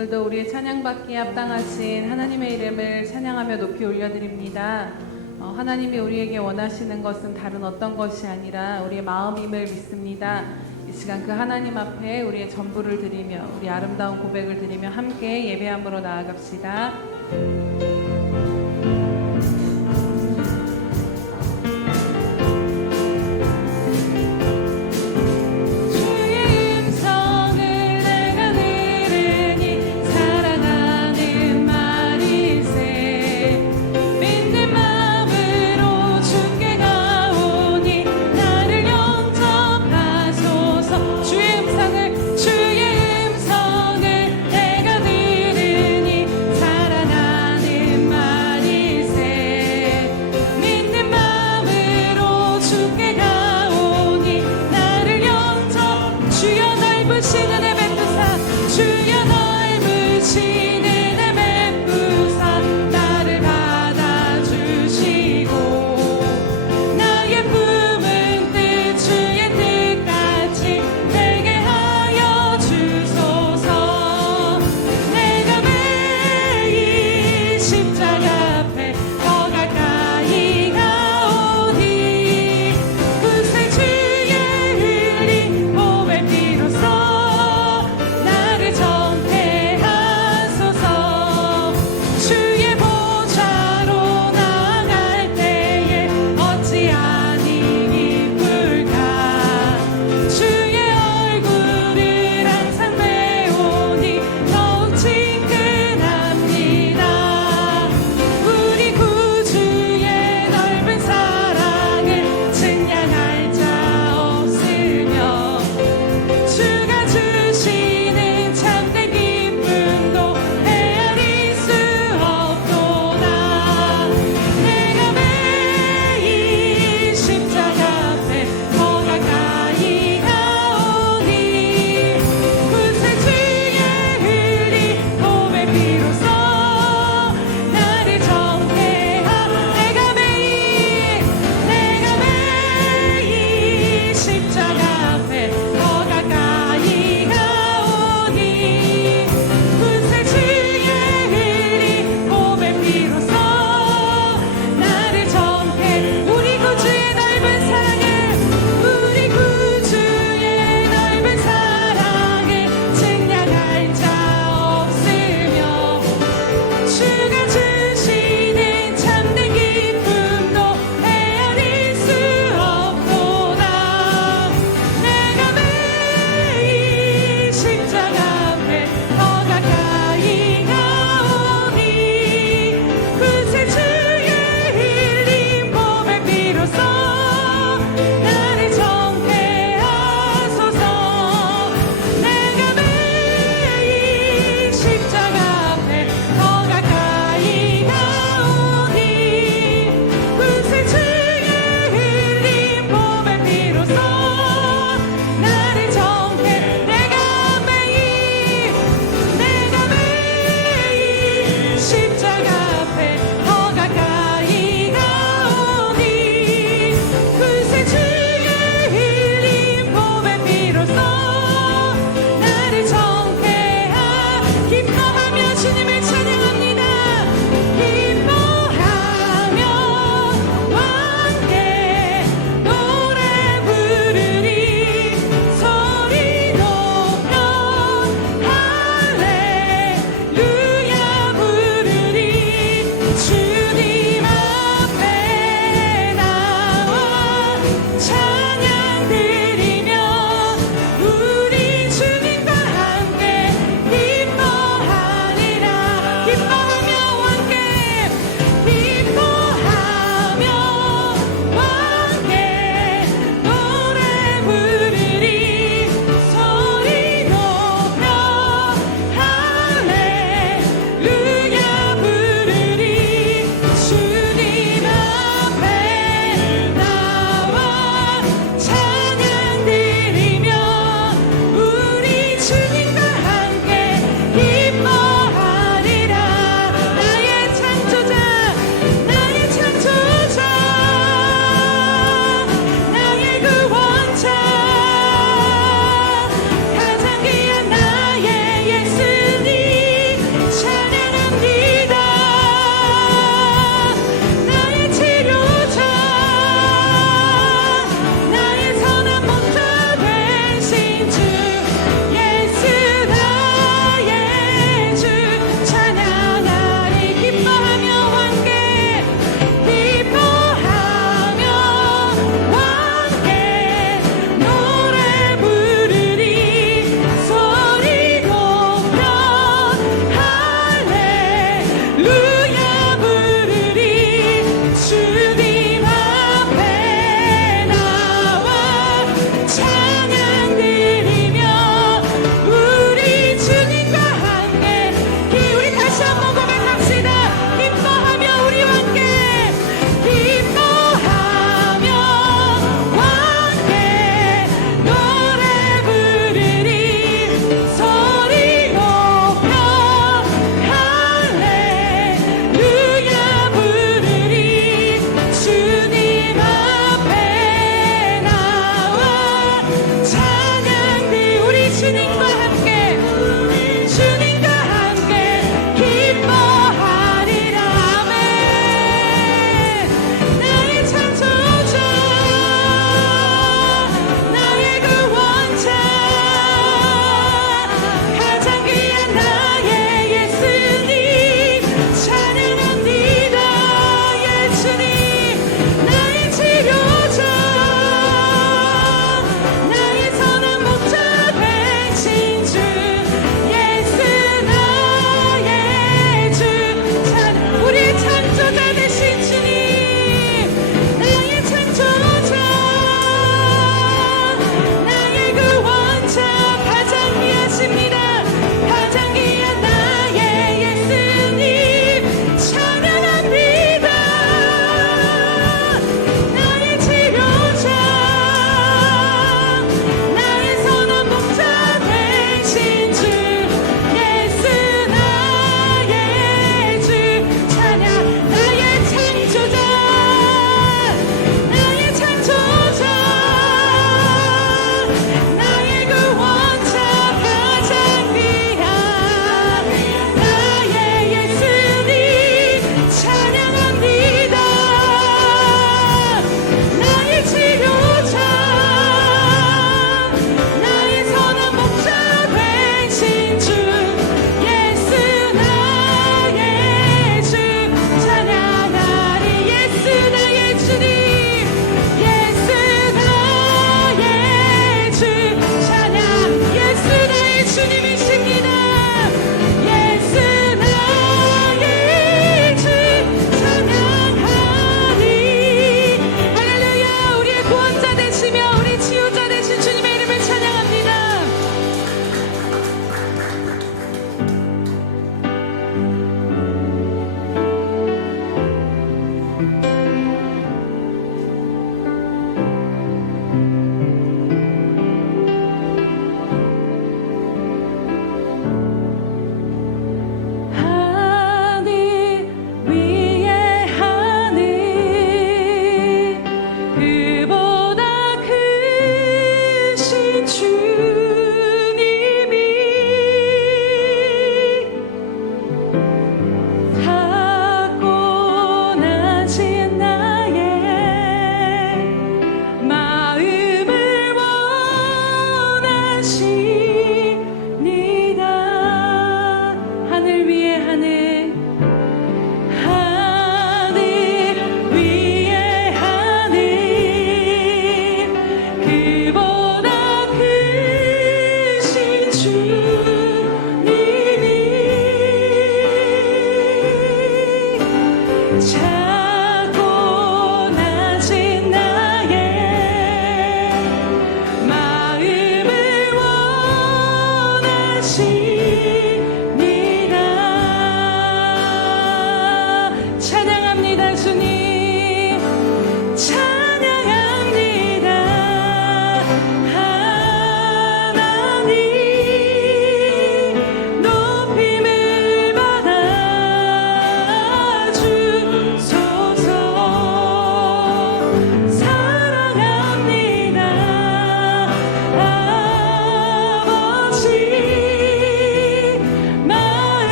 오늘도 우리의 찬양받기에 합당하신 하나님의 이름을 찬양하며 높이 올려드립니다. 하나님이 우리에게 원하시는 것은 다른 어떤 것이 아니라 우리의 마음임을 믿습니다. 이 시간 그 하나님 앞에 우리의 전부를 드리며 우리 아름다운 고백을 드리며 함께 예배함으로 나아갑시다. 주의 음성을 내가 들으니 살아나는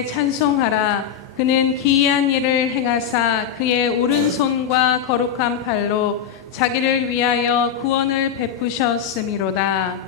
주께 찬송하라. 그는 기이한 일을 행하사 그의 오른손과 거룩한 팔로 자기를 위하여 구원을 베푸셨음이로다.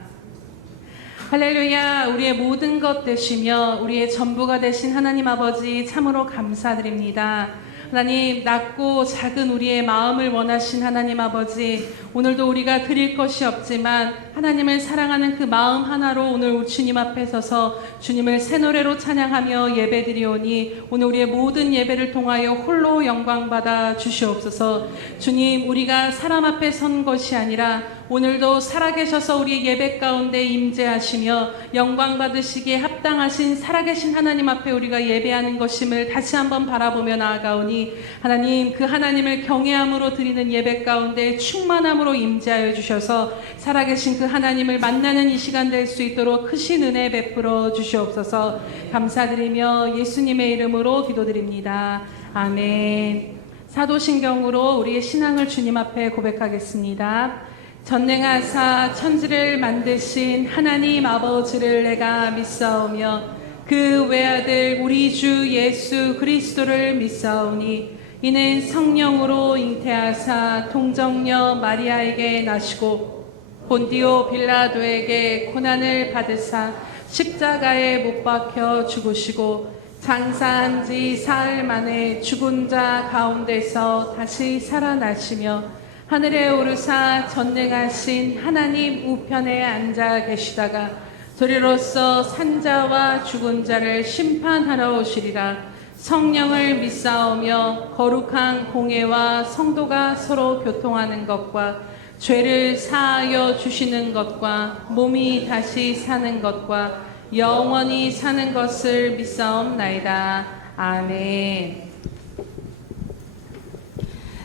할렐루야. 우리의 모든 것 되시며 우리의 전부가 되신 하나님 아버지 참으로 감사드립니다. 하나님, 낮고 작은 우리의 마음을 원하신 하나님 아버지, 오늘도 우리가 드릴 것이 없지만 하나님을 사랑하는 그 마음 하나로 오늘 주님 앞에 서서 주님을 새 노래로 찬양하며 예배드리오니 오늘 우리의 모든 예배를 통하여 홀로 영광받아 주시옵소서. 주님, 우리가 사람 앞에 선 것이 아니라 오늘도 살아계셔서 우리의 예배 가운데 임재하시며 영광 받으시기에 합당하신 살아계신 하나님 앞에 우리가 예배하는 것임을 다시 한번 바라보며 나아가오니 하나님, 그 하나님을 경외함으로 드리는 예배 가운데 충만함으로 임재하여 주셔서 살아계신 그 하나님을 만나는 이 시간 될 수 있도록 크신 은혜 베풀어 주시옵소서. 감사드리며 예수님의 이름으로 기도드립니다. 아멘. 사도신경으로 우리의 신앙을 주님 앞에 고백하겠습니다. 전능하사 천지를 만드신 하나님 아버지를 내가 믿사오며 그 외아들 우리 주 예수 그리스도를 믿사오니 이는 성령으로 잉태하사 동정녀 마리아에게 나시고 본디오 빌라도에게 고난을 받으사 십자가에 못 박혀 죽으시고 장사한 지 사흘 만에 죽은 자 가운데서 다시 살아나시며 하늘에 오르사 전능하신 하나님 우편에 앉아 계시다가 저리로서 산자와 죽은 자를 심판하러 오시리라. 성령을 믿사오며 거룩한 공회와 성도가 서로 교통하는 것과 죄를 사하여 주시는 것과 몸이 다시 사는 것과 영원히 사는 것을 믿사옵나이다. 아멘.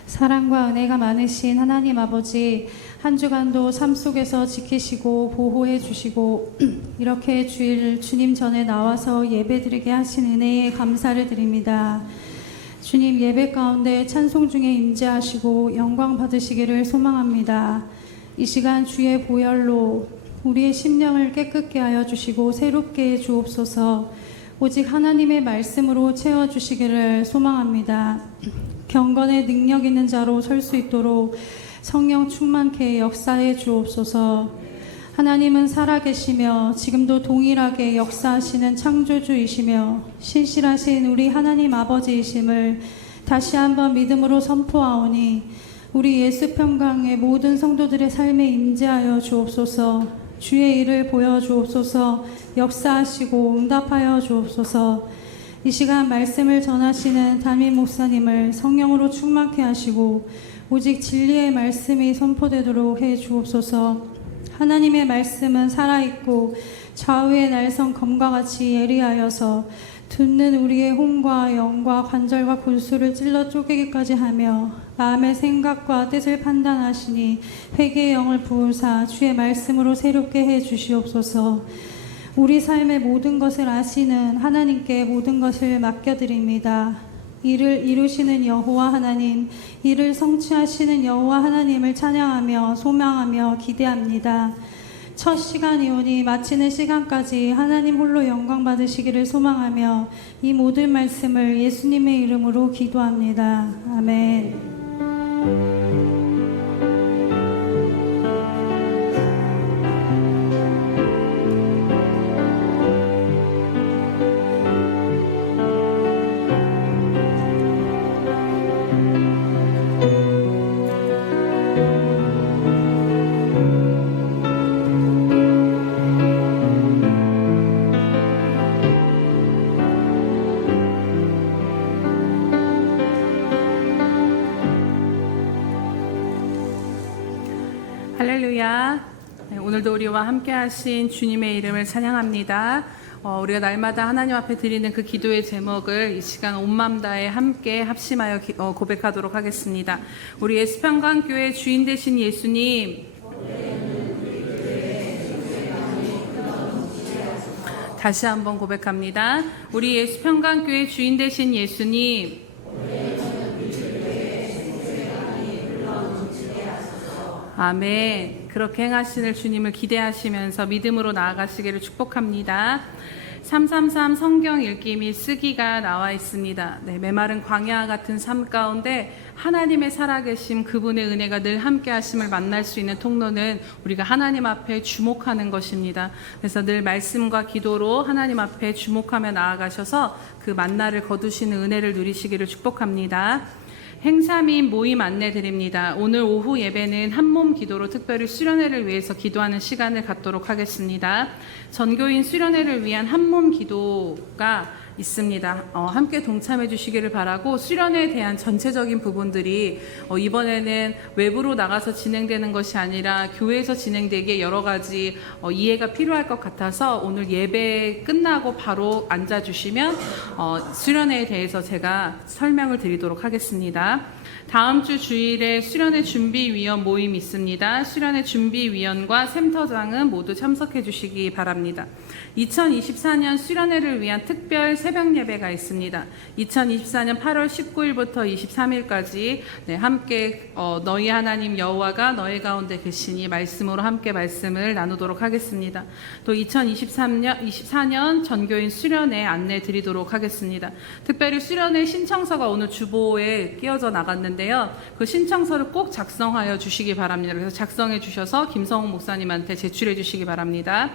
사랑과 은혜가 많으신 하나님 아버지, 한 주간도 삶 속에서 지키시고 보호해 주시고 이렇게 주일 주님 전에 나와서 예배드리게 하신 은혜에 감사를 드립니다. 주님, 예배 가운데 찬송 중에 임재하시고 영광 받으시기를 소망합니다. 이 시간 주의 보혈로 우리의 심령을 깨끗게 하여 주시고 새롭게 해 주옵소서. 오직 하나님의 말씀으로 채워주시기를 소망합니다. 경건의 능력 있는 자로 설 수 있도록 성령 충만케 역사해 주옵소서. 하나님은 살아계시며 지금도 동일하게 역사하시는 창조주이시며 신실하신 우리 하나님 아버지이심을 다시 한번 믿음으로 선포하오니 우리 예수평강의 모든 성도들의 삶에 임재하여 주옵소서. 주의 일을 보여주옵소서. 역사하시고 응답하여 주옵소서. 이 시간 말씀을 전하시는 담임 목사님을 성령으로 충만케 하시고 오직 진리의 말씀이 선포되도록 해 주옵소서. 하나님의 말씀은 살아있고 좌우의 날선 검과 같이 예리하여서 듣는 우리의 혼과 영과 관절과 골수를 찔러 쪼개기까지 하며 마음의 생각과 뜻을 판단하시니 회개의 영을 부으사 주의 말씀으로 새롭게 해 주시옵소서. 우리 삶의 모든 것을 아시는 하나님께 모든 것을 맡겨드립니다. 이를 이루시는 여호와 하나님, 이를 성취하시는 여호와 하나님을 찬양하며 소망하며 기대합니다. 첫 시간이오니 마치는 시간까지 하나님 홀로 영광 받으시기를 소망하며 이 모든 말씀을 예수님의 이름으로 기도합니다. 아멘. 할렐루야. 네, 오늘도 우리와 함께 하신 주님의 이름을 찬양합니다. 우리가 날마다 하나님 앞에 드리는 그 기도의 제목을 이 시간 온 마음 다해 함께 합심하여 고백하도록 하겠습니다. 우리 예수평강교회 주인 되신 예수님, 다시 한번 고백합니다. 우리 예수평강교회 주인 되신 예수님, 아멘. 그렇게 행하시는 주님을 기대하시면서 믿음으로 나아가시기를 축복합니다. 333 성경 읽기 및 쓰기가 나와 있습니다. 네, 메마른 광야 같은 삶 가운데 하나님의 살아계심, 그분의 은혜가 늘 함께 하심을 만날 수 있는 통로는 우리가 하나님 앞에 주목하는 것입니다. 그래서 늘 말씀과 기도로 하나님 앞에 주목하며 나아가셔서 그 만나를 거두시는 은혜를 누리시기를 축복합니다. 행사 및 모임 안내 드립니다. 오늘 오후 예배는 한몸 기도로 특별히 수련회를 위해서 기도하는 시간을 갖도록 하겠습니다. 전교인 수련회를 위한 한몸 기도가 있습니다. 함께 동참해 주시기를 바라고, 수련회에 대한 전체적인 부분들이 이번에는 외부로 나가서 진행되는 것이 아니라 교회에서 진행되기에 여러 가지 이해가 필요할 것 같아서 오늘 예배 끝나고 바로 앉아주시면 수련회에 대해서 제가 설명을 드리도록 하겠습니다. 다음 주 주일에 수련회 준비위원 모임이 있습니다. 수련회 준비위원과 센터장은 모두 참석해 주시기 바랍니다. 2024년 수련회를 위한 특별 새벽 예배가 있습니다. 2024년 8월 19일부터 23일까지 함께 너희 하나님 여호와가 너희 가운데 계시니 말씀으로 함께 말씀을 나누도록 하겠습니다. 또 2024년 전교인 수련회 안내 드리도록 하겠습니다. 특별히 수련회 신청서가 오늘 주보에 끼워져 나갔는데요. 그 신청서를 꼭 작성하여 주시기 바랍니다. 그래서 작성해 주셔서 김성훈 목사님한테 제출해 주시기 바랍니다.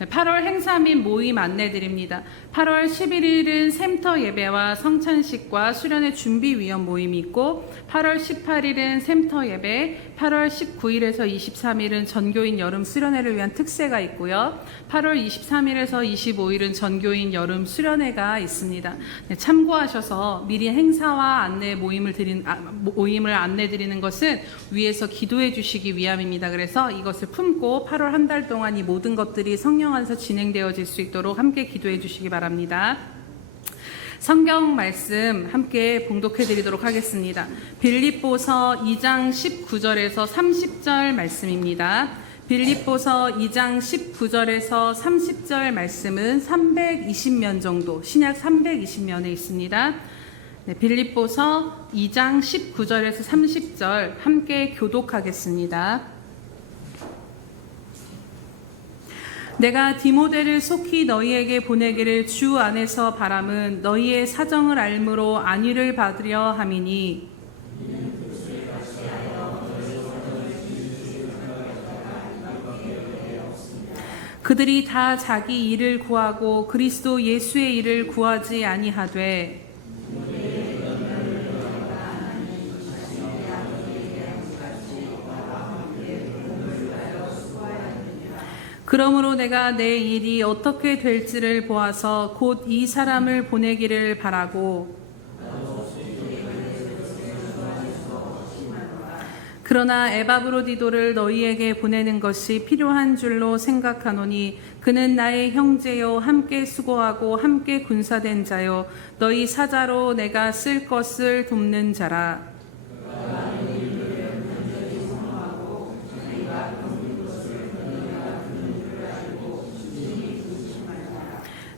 8월 행사 및 모임 안내 드립니다. 8월 11일은 샘터 예배와 성찬식과 수련회 준비위원 모임이 있고, 8월 18일은 샘터 예배, 8월 19일에서 23일은 전교인 여름 수련회를 위한 특세가 있고요. 8월 23일에서 25일은 전교인 여름 수련회가 있습니다. 참고하셔서 미리 행사와 안내 모임을 안내 드리는 것은 위에서 기도해 주시기 위함입니다. 그래서 이것을 품고 8월 한 달 동안 이 모든 것들이 성령 안에서 진행되어질 수 있도록 함께 기도해 주시기 바랍니다. 성경 말씀 함께 봉독해 드리도록 하겠습니다. 빌립보서 2장 19절에서 30절 말씀입니다. 빌립보서 2장 19절에서 30절 말씀은 320면 정도, 신약 320면에 있습니다. 빌립보서 2장 19절에서 30절 함께 교독하겠습니다. 내가 디모데를 속히 너희에게 보내기를 주 안에서 바람은 너희의 사정을 알므로 안위를 받으려 함이니, 그들이 다 자기 일을 구하고 그리스도 예수의 일을 구하지 아니하되 그러므로 내가 내 일이 어떻게 될지를 보아서 곧 이 사람을 보내기를 바라고, 그러나 에바브로디도를 너희에게 보내는 것이 필요한 줄로 생각하노니 그는 나의 형제요 함께 수고하고 함께 군사된 자요 너희 사자로 내가 쓸 것을 돕는 자라.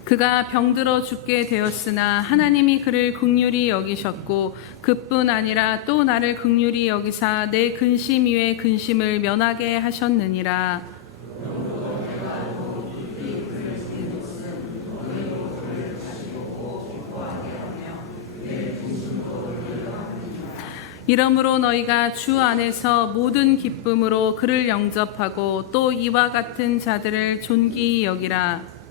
그가 병들어 죽게 되었으나 하나님이 그를 긍휼히 여기셨고 그뿐 아니라 또 나를 긍휼히 여기사 내 근심 위에 근심을 면하게 하셨느니라. 이러므로 너희가 주 안에서 모든 기쁨으로 그를 영접하고 또 이와 같은 자들을 존귀히 여기라.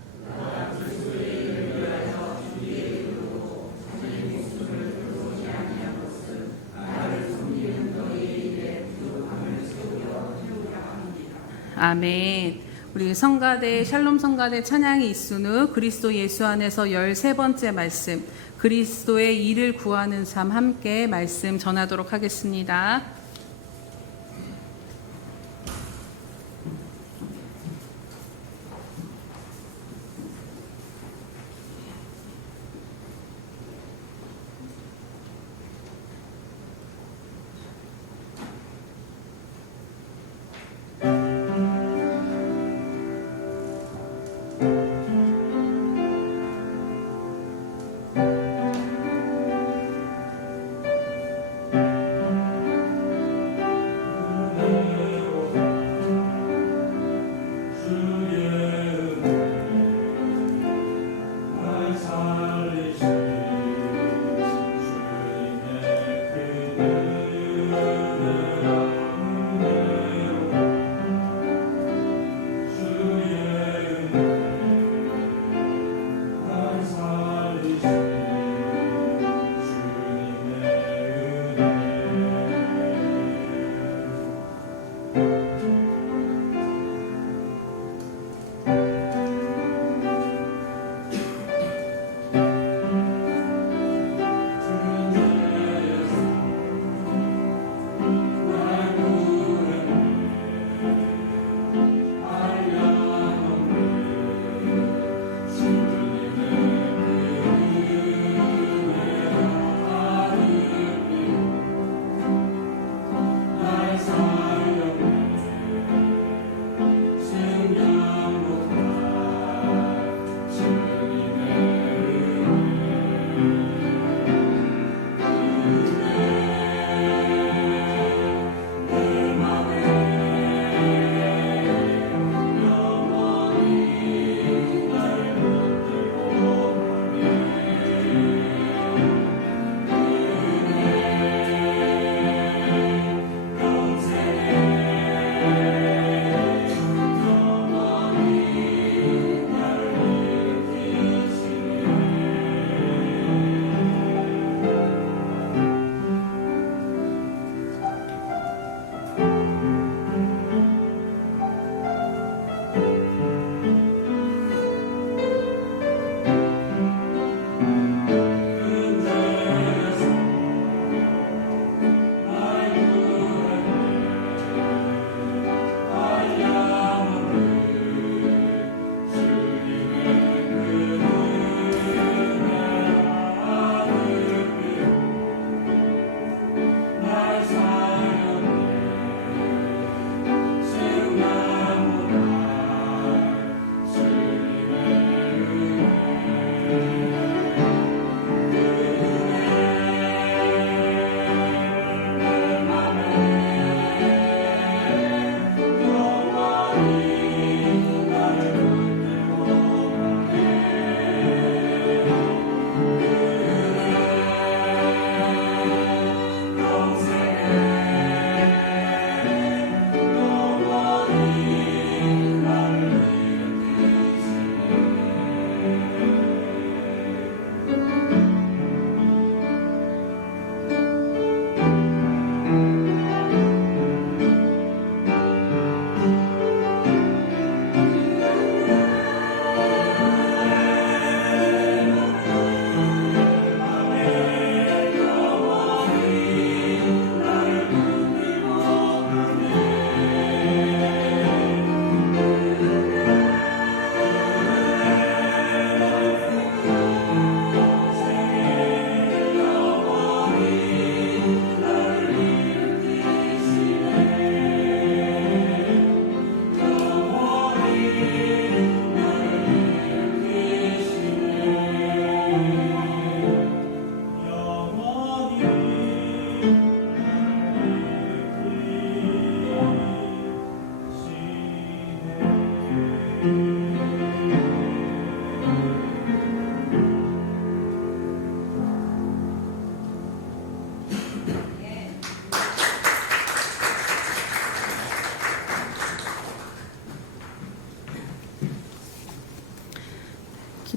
아멘. 우리 성가대 샬롬 성가대 찬양이 있은 후 그리스도 예수 안에서 13번째 말씀, 그리스도의 일을 구하는 삶 함께 말씀 전하도록 하겠습니다.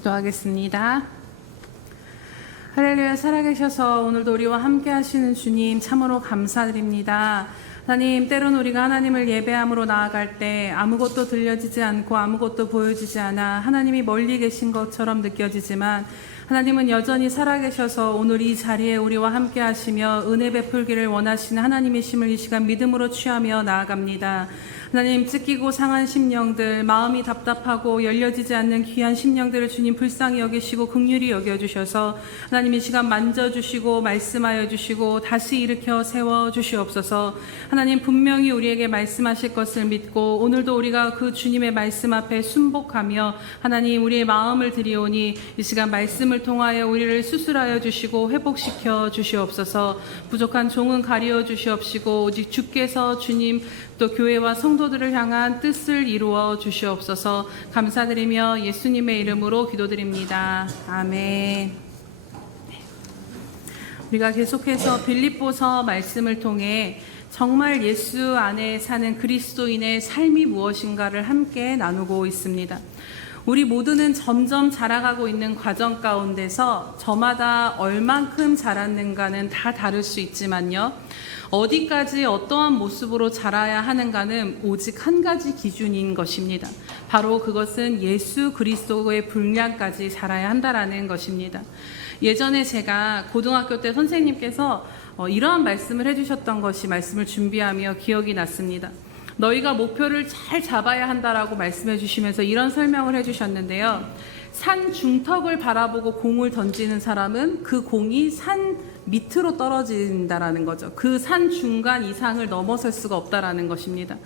기도하겠습니다. 할렐루야, 살아계셔서 오늘도 우리와 함께 하시는 주님 참으로 감사드립니다. 하나님, 때론 우리가 하나님을 예배함으로 나아갈 때 아무것도 들려지지 않고 아무것도 보여지지 않아 하나님이 멀리 계신 것처럼 느껴지지만 하나님은 여전히 살아계셔서 오늘 이 자리에 우리와 함께 하시며 은혜 베풀기를 원하시는 하나님이심을 이 시간 믿음으로 취하며 나아갑니다. 하나님, 찢기고 상한 심령들, 마음이 답답하고 열려지지 않는 귀한 심령들을 주님 불쌍히 여기시고 긍휼히 여겨주셔서 하나님 이 시간 만져주시고 말씀하여 주시고 다시 일으켜 세워주시옵소서. 하나님, 분명히 우리에게 말씀하실 것을 믿고 오늘도 우리가 그 주님의 말씀 앞에 순복하며 하나님 우리의 마음을 드리오니 이 시간 말씀을 통하여 우리를 수술하여 주시고 회복시켜 주시옵소서. 부족한 종은 가리어 주시옵시고 오직 주께서 주님 또 교회와 성도들을 향한 뜻을 이루어 주시옵소서. 감사드리며 예수님의 이름으로 기도드립니다. 아멘. 우리가 계속해서 빌립보서 말씀을 통해 정말 예수 안에 사는 그리스도인의 삶이 무엇인가를 함께 나누고 있습니다. 우리 모두는 점점 자라가고 있는 과정 가운데서 저마다 얼만큼 자랐는가는 다 다를 수 있지만요, 어디까지 어떠한 모습으로 자라야 하는가는 오직 한 가지 기준인 것입니다. 바로 그것은 예수 그리스도의 분량까지 자라야 한다라는 것입니다. 예전에 제가 고등학교 때 선생님께서 이러한 말씀을 해주셨던 것이 말씀을 준비하며 기억이 났습니다. 너희가 목표를 잘 잡아야 한다라고 말씀해 주시면서 이런 설명을 해주셨는데요. 산 중턱을 바라보고 공을 던지는 사람은 그 공이 산 밑으로 떨어진다라는 거죠. 그 산 중간 이상을 넘어설 수가 없다라는 것입니다.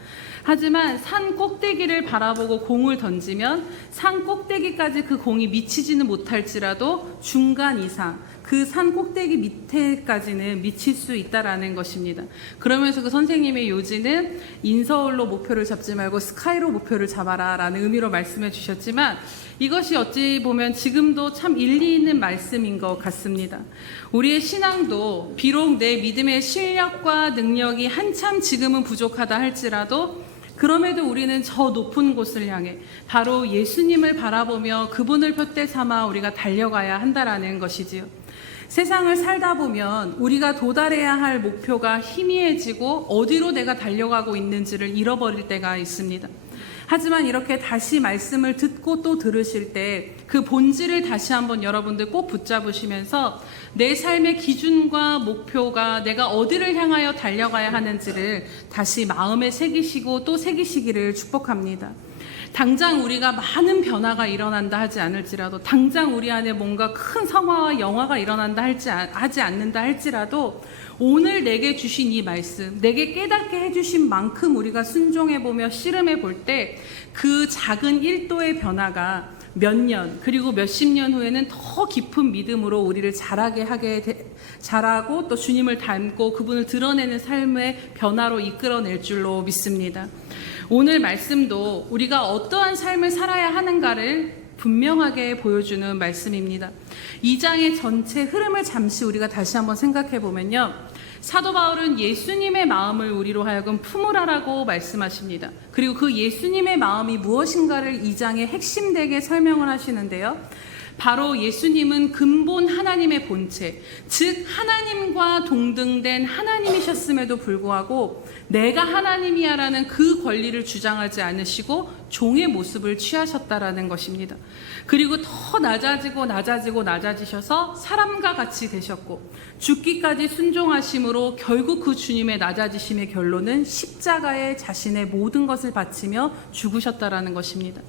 하지만 산 꼭대기를 바라보고 공을 던지면 산 꼭대기까지 그 공이 미치지는 못할지라도 중간 이상, 그 산 꼭대기 밑에까지는 미칠 수 있다라는 것입니다. 그러면서 그 선생님의 요지는 인서울로 목표를 잡지 말고 스카이로 목표를 잡아라 라는 의미로 말씀해 주셨지만 이것이 어찌 보면 지금도 참 일리 있는 말씀인 것 같습니다. 우리의 신앙도 비록 내 믿음의 실력과 능력이 한참 지금은 부족하다 할지라도 그럼에도 우리는 저 높은 곳을 향해 바로 예수님을 바라보며 그분을 표대 삼아 우리가 달려가야 한다라는 것이지요. 세상을 살다 보면 우리가 도달해야 할 목표가 희미해지고 어디로 내가 달려가고 있는지를 잃어버릴 때가 있습니다. 하지만 이렇게 다시 말씀을 듣고 또 들으실 때 그 본질을 다시 한번 여러분들 꼭 붙잡으시면서 내 삶의 기준과 목표가 내가 어디를 향하여 달려가야 하는지를 다시 마음에 새기시고 또 새기시기를 축복합니다. 당장 우리가 많은 변화가 일어난다 하지 않을지라도, 당장 우리 안에 뭔가 큰 성화와 영화가 일어난다 하지 않는다 할지라도 오늘 내게 주신 이 말씀, 내게 깨닫게 해주신 만큼 우리가 순종해보며 씨름해 볼 때 그 작은 1도의 변화가 몇 년 그리고 몇십 년 후에는 더 깊은 믿음으로 우리를 자라고 또 주님을 닮고 그분을 드러내는 삶의 변화로 이끌어낼 줄로 믿습니다. 오늘 말씀도 우리가 어떠한 삶을 살아야 하는가를 분명하게 보여주는 말씀입니다. 이 장의 전체 흐름을 잠시 우리가 다시 한번 생각해 보면요, 사도 바울은 예수님의 마음을 우리로 하여금 품으라라고 말씀하십니다. 그리고 그 예수님의 마음이 무엇인가를 이 장에 핵심되게 설명을 하시는데요, 바로 예수님은 근본 하나님의 본체, 즉 하나님과 동등된 하나님이셨음에도 불구하고 내가 하나님이야라는 그 권리를 주장하지 않으시고 종의 모습을 취하셨다라는 것입니다. 그리고 더 낮아지셔서 사람과 같이 되셨고 죽기까지 순종하심으로 결국 그 주님의 낮아지심의 결론은 십자가에 자신의 모든 것을 바치며 죽으셨다라는 것입니다.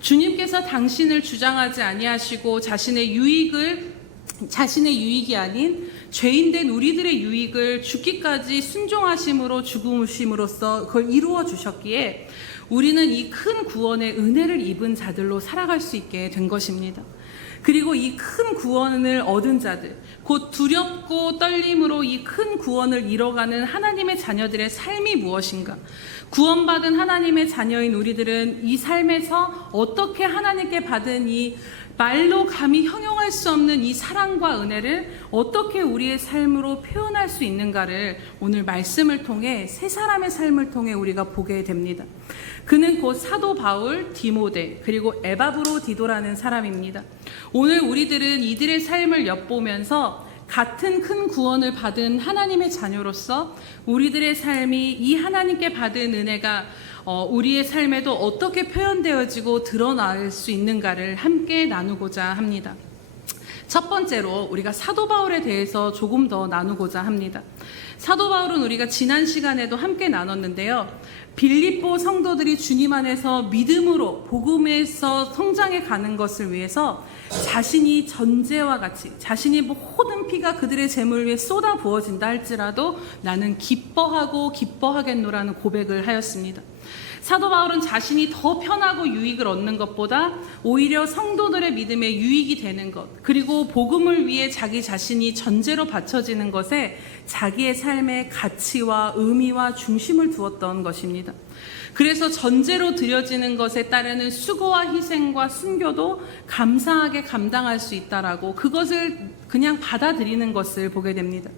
주님께서 당신을 주장하지 아니하시고 자신의 유익이 아닌 죄인된 우리들의 유익을 죽기까지 순종하심으로 죽으심으로써 그걸 이루어 주셨기에 우리는 이 큰 구원의 은혜를 입은 자들로 살아갈 수 있게 된 것입니다. 그리고 이 큰 구원을 얻은 자들, 곧 두렵고 떨림으로 이 큰 구원을 이뤄가는 하나님의 자녀들의 삶이 무엇인가? 구원받은 하나님의 자녀인 우리들은 이 삶에서 어떻게 하나님께 받은 이 말로 감히 형용할 수 없는 이 사랑과 은혜를 어떻게 우리의 삶으로 표현할 수 있는가를 오늘 말씀을 통해 세 사람의 삶을 통해 우리가 보게 됩니다. 그는 곧 사도 바울, 디모데, 그리고 에바브로디도라는 사람입니다. 오늘 우리들은 이들의 삶을 엿보면서 같은 큰 구원을 받은 하나님의 자녀로서 우리들의 삶이 이 하나님께 받은 은혜가 우리의 삶에도 어떻게 표현되어지고 드러날 수 있는가를 함께 나누고자 합니다. 첫 번째로 우리가 사도 바울에 대해서 조금 더 나누고자 합니다. 사도 바울은 우리가 지난 시간에도 함께 나눴는데요. 빌립보 성도들이 주님 안에서 믿음으로 복음에서 성장해 가는 것을 위해서 자신이 전제와 같이 자신이 모든 피가 그들의 재물 위에 쏟아 부어진다 할지라도 나는 기뻐하고 기뻐하겠노라는 고백을 하였습니다. 사도 바울은 자신이 더 편하고 유익을 얻는 것보다 오히려 성도들의 믿음에 유익이 되는 것, 그리고 복음을 위해 자기 자신이 전제로 바쳐지는 것에 자기의 삶의 가치와 의미와 중심을 두었던 것입니다. 그래서 전제로 드려지는 것에 따르는 수고와 희생과 순교도 감사하게 감당할 수 있다라고 그것을 그냥 받아들이는 것을 보게 됩니다.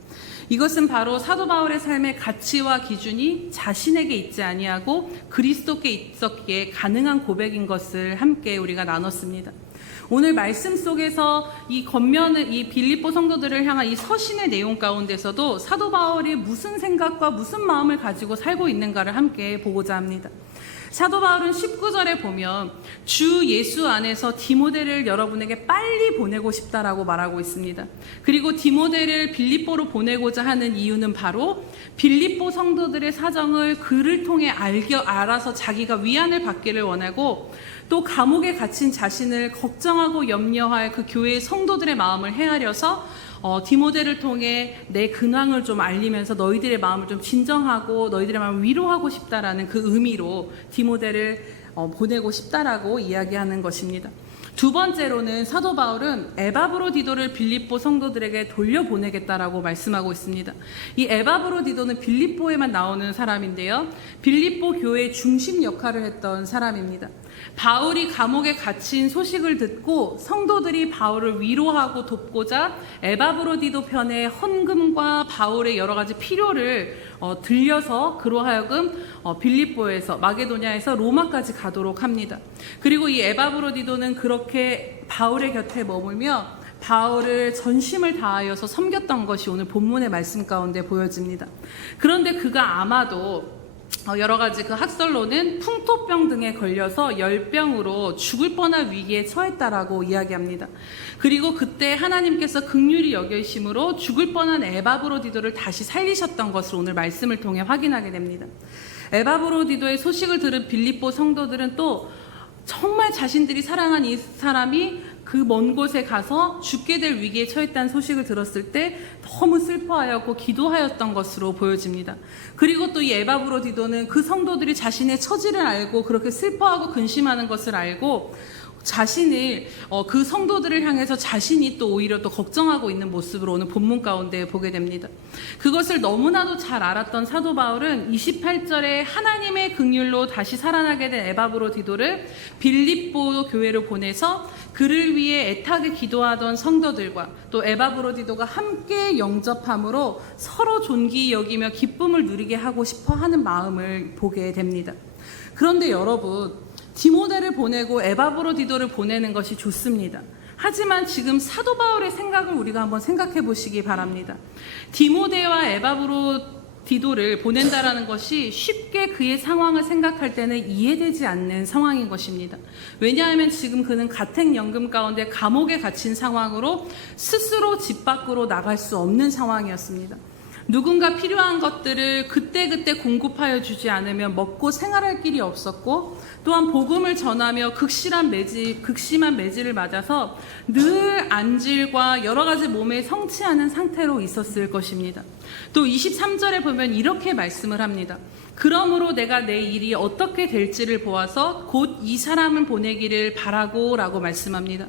이것은 바로 사도 바울의 삶의 가치와 기준이 자신에게 있지 아니하고 그리스도께 있었기에 가능한 고백인 것을 함께 우리가 나눴습니다. 오늘 말씀 속에서 이 빌립보 성도들을 향한 이 서신의 내용 가운데서도 사도 바울이 무슨 생각과 무슨 마음을 가지고 살고 있는가를 함께 보고자 합니다. 사도 바울은 19절에 보면 주 예수 안에서 디모데를 여러분에게 빨리 보내고 싶다라고 말하고 있습니다. 그리고 디모데를 빌립보로 보내고자 하는 이유는 바로 빌립보 성도들의 사정을 그를 통해 알아서 자기가 위안을 받기를 원하고 또 감옥에 갇힌 자신을 걱정하고 염려할 그 교회의 성도들의 마음을 헤아려서 디모데를 통해 내 근황을 좀 알리면서 너희들의 마음을 좀 진정하고 너희들의 마음을 위로하고 싶다라는 그 의미로 디모데를 보내고 싶다라고 이야기하는 것입니다. 두 번째로는 사도 바울은 에바브로디도를 빌립보 성도들에게 돌려보내겠다라고 말씀하고 있습니다. 이 에바브로디도는 빌립보에만 나오는 사람인데요. 빌립보 교회의 중심 역할을 했던 사람입니다. 바울이 감옥에 갇힌 소식을 듣고 성도들이 바울을 위로하고 돕고자 에바브로디도 편에 헌금과 바울의 여러 가지 필요를 들려서 그로 하여금 빌립보에서 마게도냐에서 로마까지 가도록 합니다. 그리고 이 에바브로디도는 그렇게 바울의 곁에 머물며 바울을 전심을 다하여서 섬겼던 것이 오늘 본문의 말씀 가운데 보여집니다. 그런데 그가 아마도 여러 가지 그 학설로는 풍토병 등에 걸려서 열병으로 죽을 뻔한 위기에 처했다라고 이야기합니다. 그리고 그때 하나님께서 긍휼히 여기심으로 죽을 뻔한 에바브로디도를 다시 살리셨던 것을 오늘 말씀을 통해 확인하게 됩니다. 에바브로디도의 소식을 들은 빌립보 성도들은 또 정말 자신들이 사랑한 이 사람이 그 먼 곳에 가서 죽게 될 위기에 처했다는 소식을 들었을 때 너무 슬퍼하였고 기도하였던 것으로 보여집니다. 그리고 또 이 에바브로디도는 그 성도들이 자신의 처지를 알고 그렇게 슬퍼하고 근심하는 것을 알고 자신을 그 성도들을 향해서 자신이 또 오히려 또 걱정하고 있는 모습으로 오늘 본문 가운데 보게 됩니다. 그것을 너무나도 잘 알았던 사도 바울은 28절에 하나님의 긍휼로 다시 살아나게 된 에바브로디도를 빌립보 교회로 보내서 그를 위해 애타게 기도하던 성도들과 또 에바브로디도가 함께 영접함으로 서로 존귀 여기며 기쁨을 누리게 하고 싶어 하는 마음을 보게 됩니다. 그런데 여러분, 디모데를 보내고 에바브로디도를 보내는 것이 좋습니다. 하지만 지금 사도 바울의 생각을 우리가 한번 생각해 보시기 바랍니다. 디모데와 에바브로디도를 보낸다라는 것이 쉽게 그의 상황을 생각할 때는 이해되지 않는 상황인 것입니다. 왜냐하면 지금 그는 가택연금 가운데 감옥에 갇힌 상황으로 스스로 집 밖으로 나갈 수 없는 상황이었습니다. 누군가 필요한 것들을 그때그때 공급하여 주지 않으면 먹고 생활할 길이 없었고, 또한 복음을 전하며 극심한 매질을 맞아서 늘 안질과 여러 가지 몸에 성취하는 상태로 있었을 것입니다. 또 23절에 보면 이렇게 말씀을 합니다. 그러므로 내가 내 일이 어떻게 될지를 보아서 곧 이 사람을 보내기를 바라고 라고 말씀합니다.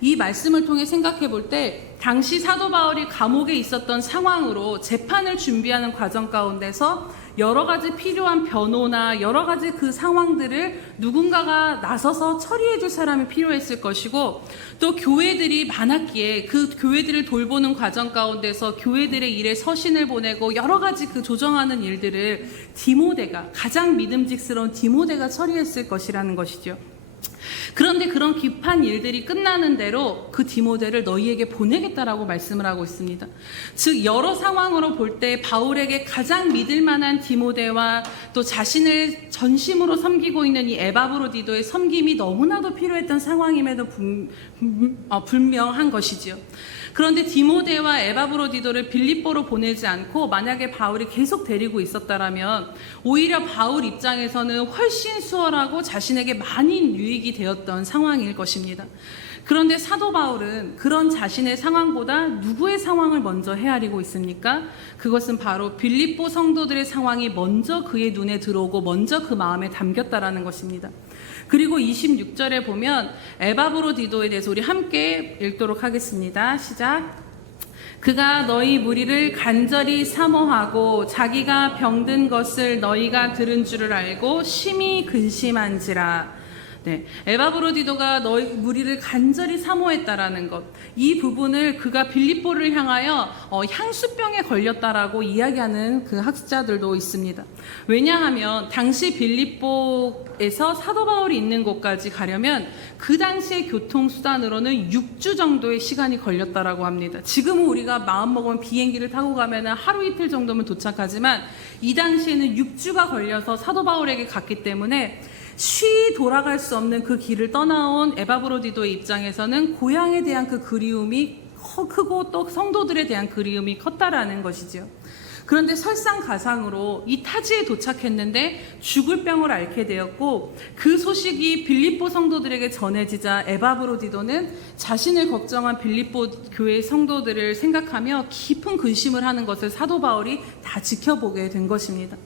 이 말씀을 통해 생각해 볼 때 당시 사도 바울이 감옥에 있었던 상황으로 재판을 준비하는 과정 가운데서 여러 가지 필요한 변호나 여러 가지 그 상황들을 누군가가 나서서 처리해 줄 사람이 필요했을 것이고, 또 교회들이 많았기에 그 교회들을 돌보는 과정 가운데서 교회들의 일에 서신을 보내고 여러 가지 그 조정하는 일들을 디모데가, 가장 믿음직스러운 디모데가 처리했을 것이라는 것이죠. 그런데 그런 급한 일들이 끝나는 대로 그 디모데를 너희에게 보내겠다라고 말씀을 하고 있습니다. 즉 여러 상황으로 볼 때 바울에게 가장 믿을 만한 디모데와 또 자신을 전심으로 섬기고 있는 이 에바브로디도의 섬김이 너무나도 필요했던 상황임에도 분명한 것이지요. 그런데 디모데와 에바브로디도를 빌립보로 보내지 않고 만약에 바울이 계속 데리고 있었다라면 오히려 바울 입장에서는 훨씬 수월하고 자신에게 많이 유익이 되었던 상황일 것입니다. 그런데 사도 바울은 그런 자신의 상황보다 누구의 상황을 먼저 헤아리고 있습니까? 그것은 바로 빌립보 성도들의 상황이 먼저 그의 눈에 들어오고 먼저 그 마음에 담겼다라는 것입니다. 그리고 26절에 보면 에바브로디도에 대해서 우리 함께 읽도록 하겠습니다. 시작. 그가 너희 무리를 간절히 사모하고 자기가 병든 것을 너희가 들은 줄을 알고 심히 근심한지라. 네, 에바브로디도가 너희 무리를 간절히 사모했다라는 것, 이 부분을 그가 빌립보를 향하여 향수병에 걸렸다라고 이야기하는 그 학자들도 있습니다. 왜냐하면 당시 빌립보에서 사도 바울이 있는 곳까지 가려면 그 당시의 교통수단으로는 6주 정도의 시간이 걸렸다라고 합니다. 지금은 우리가 마음먹으면 비행기를 타고 가면 하루 이틀 정도면 도착하지만 이 당시에는 6주가 걸려서 사도 바울에게 갔기 때문에 쉬 돌아갈 수 없는 그 길을 떠나온 에바브로디도의 입장에서는 고향에 대한 그 그리움이 크고 또 성도들에 대한 그리움이 컸다라는 것이죠. 그런데 설상가상으로 이 타지에 도착했는데 죽을 병을 앓게 되었고 그 소식이 빌립보 성도들에게 전해지자 에바브로디도는 자신을 걱정한 빌립보 교회 성도들을 생각하며 깊은 근심을 하는 것을 사도 바울이 다 지켜보게 된 것입니다.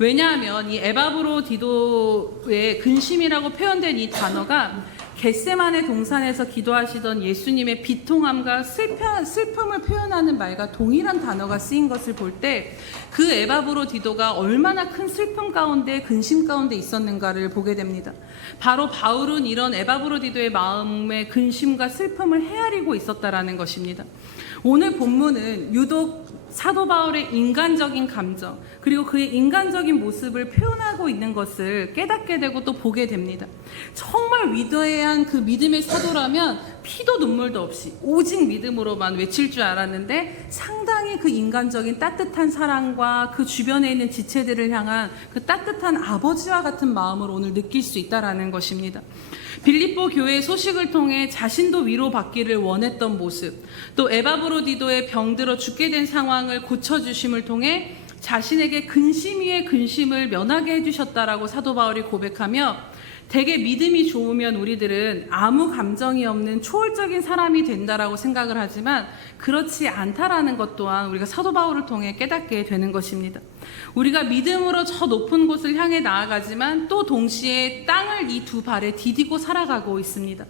왜냐하면 이 에바브로디도의 근심이라고 표현된 이 단어가 겟세마네 동산에서 기도하시던 예수님의 비통함과 슬픔을 표현하는 말과 동일한 단어가 쓰인 것을 볼 때 그 에바브로디도가 얼마나 큰 슬픔 가운데 근심 가운데 있었는가를 보게 됩니다. 바로 바울은 이런 에바브로디도의 마음의 근심과 슬픔을 헤아리고 있었다라는 것입니다. 오늘 본문은 유독 사도 바울의 인간적인 감정 그리고 그의 인간적인 모습을 표현하고 있는 것을 깨닫게 되고 또 보게 됩니다. 정말 위대한 그 믿음의 사도라면 피도 눈물도 없이 오직 믿음으로만 외칠 줄 알았는데 상당히 그 인간적인 따뜻한 사랑과 그 주변에 있는 지체들을 향한 그 따뜻한 아버지와 같은 마음을 오늘 느낄 수 있다라는 것입니다. 빌립보 교회의 소식을 통해 자신도 위로받기를 원했던 모습, 또 에바브로디도의 병들어 죽게 된 상황을 고쳐주심을 통해 자신에게 근심 위에 근심을 면하게 해주셨다라고 사도 바울이 고백하며 되게 믿음이 좋으면 우리들은 아무 감정이 없는 초월적인 사람이 된다라고 생각을 하지만 그렇지 않다라는 것 또한 우리가 사도 바울을 통해 깨닫게 되는 것입니다. 우리가 믿음으로 저 높은 곳을 향해 나아가지만 또 동시에 땅을 이 두 발에 디디고 살아가고 있습니다.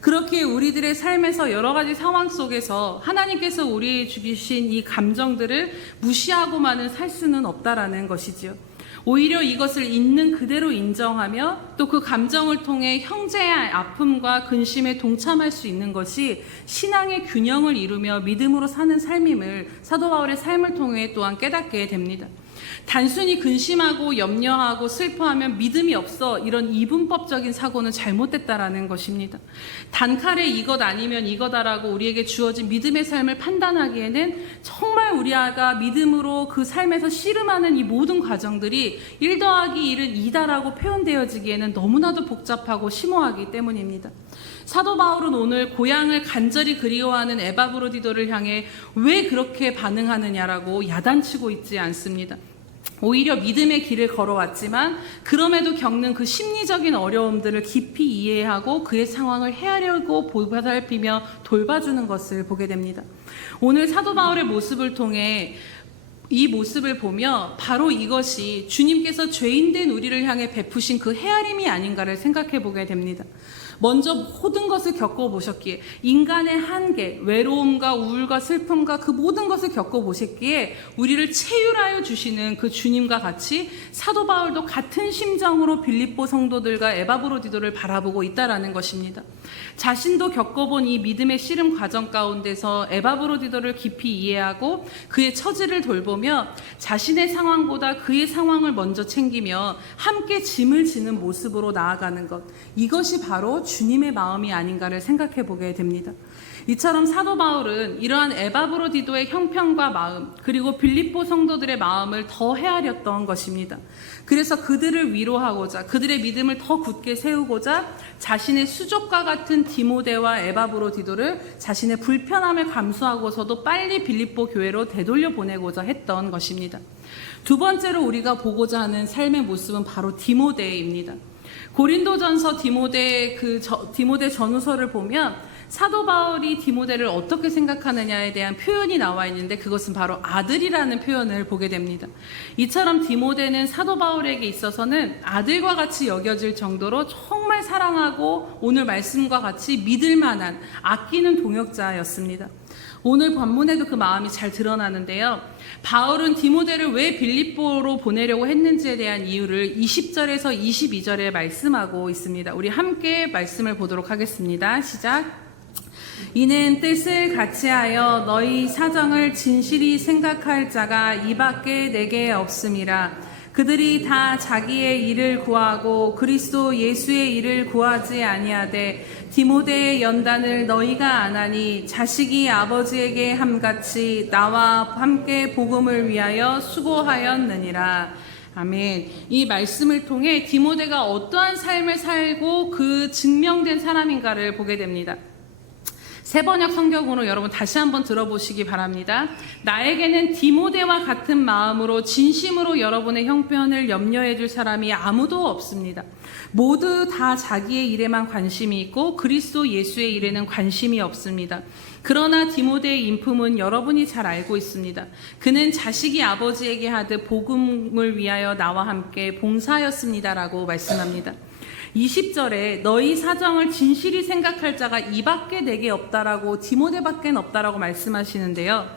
그렇게 우리들의 삶에서 여러 가지 상황 속에서 하나님께서 우리에게 주신 이 감정들을 무시하고만은 살 수는 없다라는 것이지요. 오히려 이것을 있는 그대로 인정하며 또 그 감정을 통해 형제의 아픔과 근심에 동참할 수 있는 것이 신앙의 균형을 이루며 믿음으로 사는 삶임을 사도 바울의 삶을 통해 또한 깨닫게 됩니다. 단순히 근심하고 염려하고 슬퍼하면 믿음이 없어 이런 이분법적인 사고는 잘못됐다라는 것입니다. 단칼에 이것 아니면 이거다라고 우리에게 주어진 믿음의 삶을 판단하기에는 정말 우리가 믿음으로 그 삶에서 씨름하는 이 모든 과정들이 1 더하기 1은 2다라고 표현되어지기에는 너무나도 복잡하고 심오하기 때문입니다. 사도 바울은 오늘 고향을 간절히 그리워하는 에바브로디도를 향해 왜 그렇게 반응하느냐라고 야단치고 있지 않습니다. 오히려 믿음의 길을 걸어왔지만 그럼에도 겪는 그 심리적인 어려움들을 깊이 이해하고 그의 상황을 헤아려고 보살피며 돌봐주는 것을 보게 됩니다. 오늘 사도 바울의 모습을 통해 이 모습을 보며 바로 이것이 주님께서 죄인된 우리를 향해 베푸신 그 헤아림이 아닌가를 생각해 보게 됩니다. 먼저 모든 것을 겪어보셨기에 인간의 한계, 외로움과 우울과 슬픔과 그 모든 것을 겪어보셨기에 우리를 체휼하여 주시는 그 주님과 같이 사도 바울도 같은 심정으로 빌립보 성도들과 에바브로디도를 바라보고 있다라는 것입니다. 자신도 겪어본 이 믿음의 씨름 과정 가운데서 에바브로디도를 깊이 이해하고 그의 처지를 돌보며 자신의 상황보다 그의 상황을 먼저 챙기며 함께 짐을 지는 모습으로 나아가는 것, 이것이 바로 주님의 마음이 아닌가를 생각해 보게 됩니다. 이처럼 사도 바울은 이러한 에바브로디도의 형편과 마음, 그리고 빌립보 성도들의 마음을 더 헤아렸던 것입니다. 그래서 그들을 위로하고자, 그들의 믿음을 더 굳게 세우고자 자신의 수족과 같은 디모데와 에바브로디도를 자신의 불편함을 감수하고서도 빨리 빌립보 교회로 되돌려 보내고자 했던 것입니다. 두 번째로 우리가 보고자 하는 삶의 모습은 바로 디모데입니다. 고린도전서 디모데 전후서를 보면 사도 바울이 디모데를 어떻게 생각하느냐에 대한 표현이 나와 있는데 그것은 바로 아들이라는 표현을 보게 됩니다. 이처럼 디모데는 사도 바울에게 있어서는 아들과 같이 여겨질 정도로 정말 사랑하고 오늘 말씀과 같이 믿을 만한 아끼는 동역자였습니다. 오늘 본문에도 그 마음이 잘 드러나는데요. 바울은 디모데를 왜 빌립보로 보내려고 했는지에 대한 이유를 20절에서 22절에 말씀하고 있습니다. 우리 함께 말씀을 보도록 하겠습니다. 시작. 이는 뜻을 같이하여 너희 사정을 진실이 생각할 자가 이밖에 내게 없음이라. 그들이 다 자기의 일을 구하고 그리스도 예수의 일을 구하지 아니하되 디모데의 연단을 너희가 안하니 자식이 아버지에게 함같이 나와 함께 복음을 위하여 수고하였느니라. 아멘. 이 말씀을 통해 디모데가 어떠한 삶을 살고 그 증명된 사람인가를 보게 됩니다. 새번역 성경으로 여러분 다시 한번 들어보시기 바랍니다. 나에게는 디모데와 같은 마음으로 진심으로 여러분의 형편을 염려해 줄 사람이 아무도 없습니다. 모두 다 자기의 일에만 관심이 있고 그리스도 예수의 일에는 관심이 없습니다. 그러나 디모데의 인품은 여러분이 잘 알고 있습니다. 그는 자식이 아버지에게 하듯 복음을 위하여 나와 함께 봉사하였습니다라고 말씀합니다. 20절에 너희 사정을 진실이 생각할 자가 이밖에 내게 없다라고 디모데밖에 없다라고 말씀하시는데요.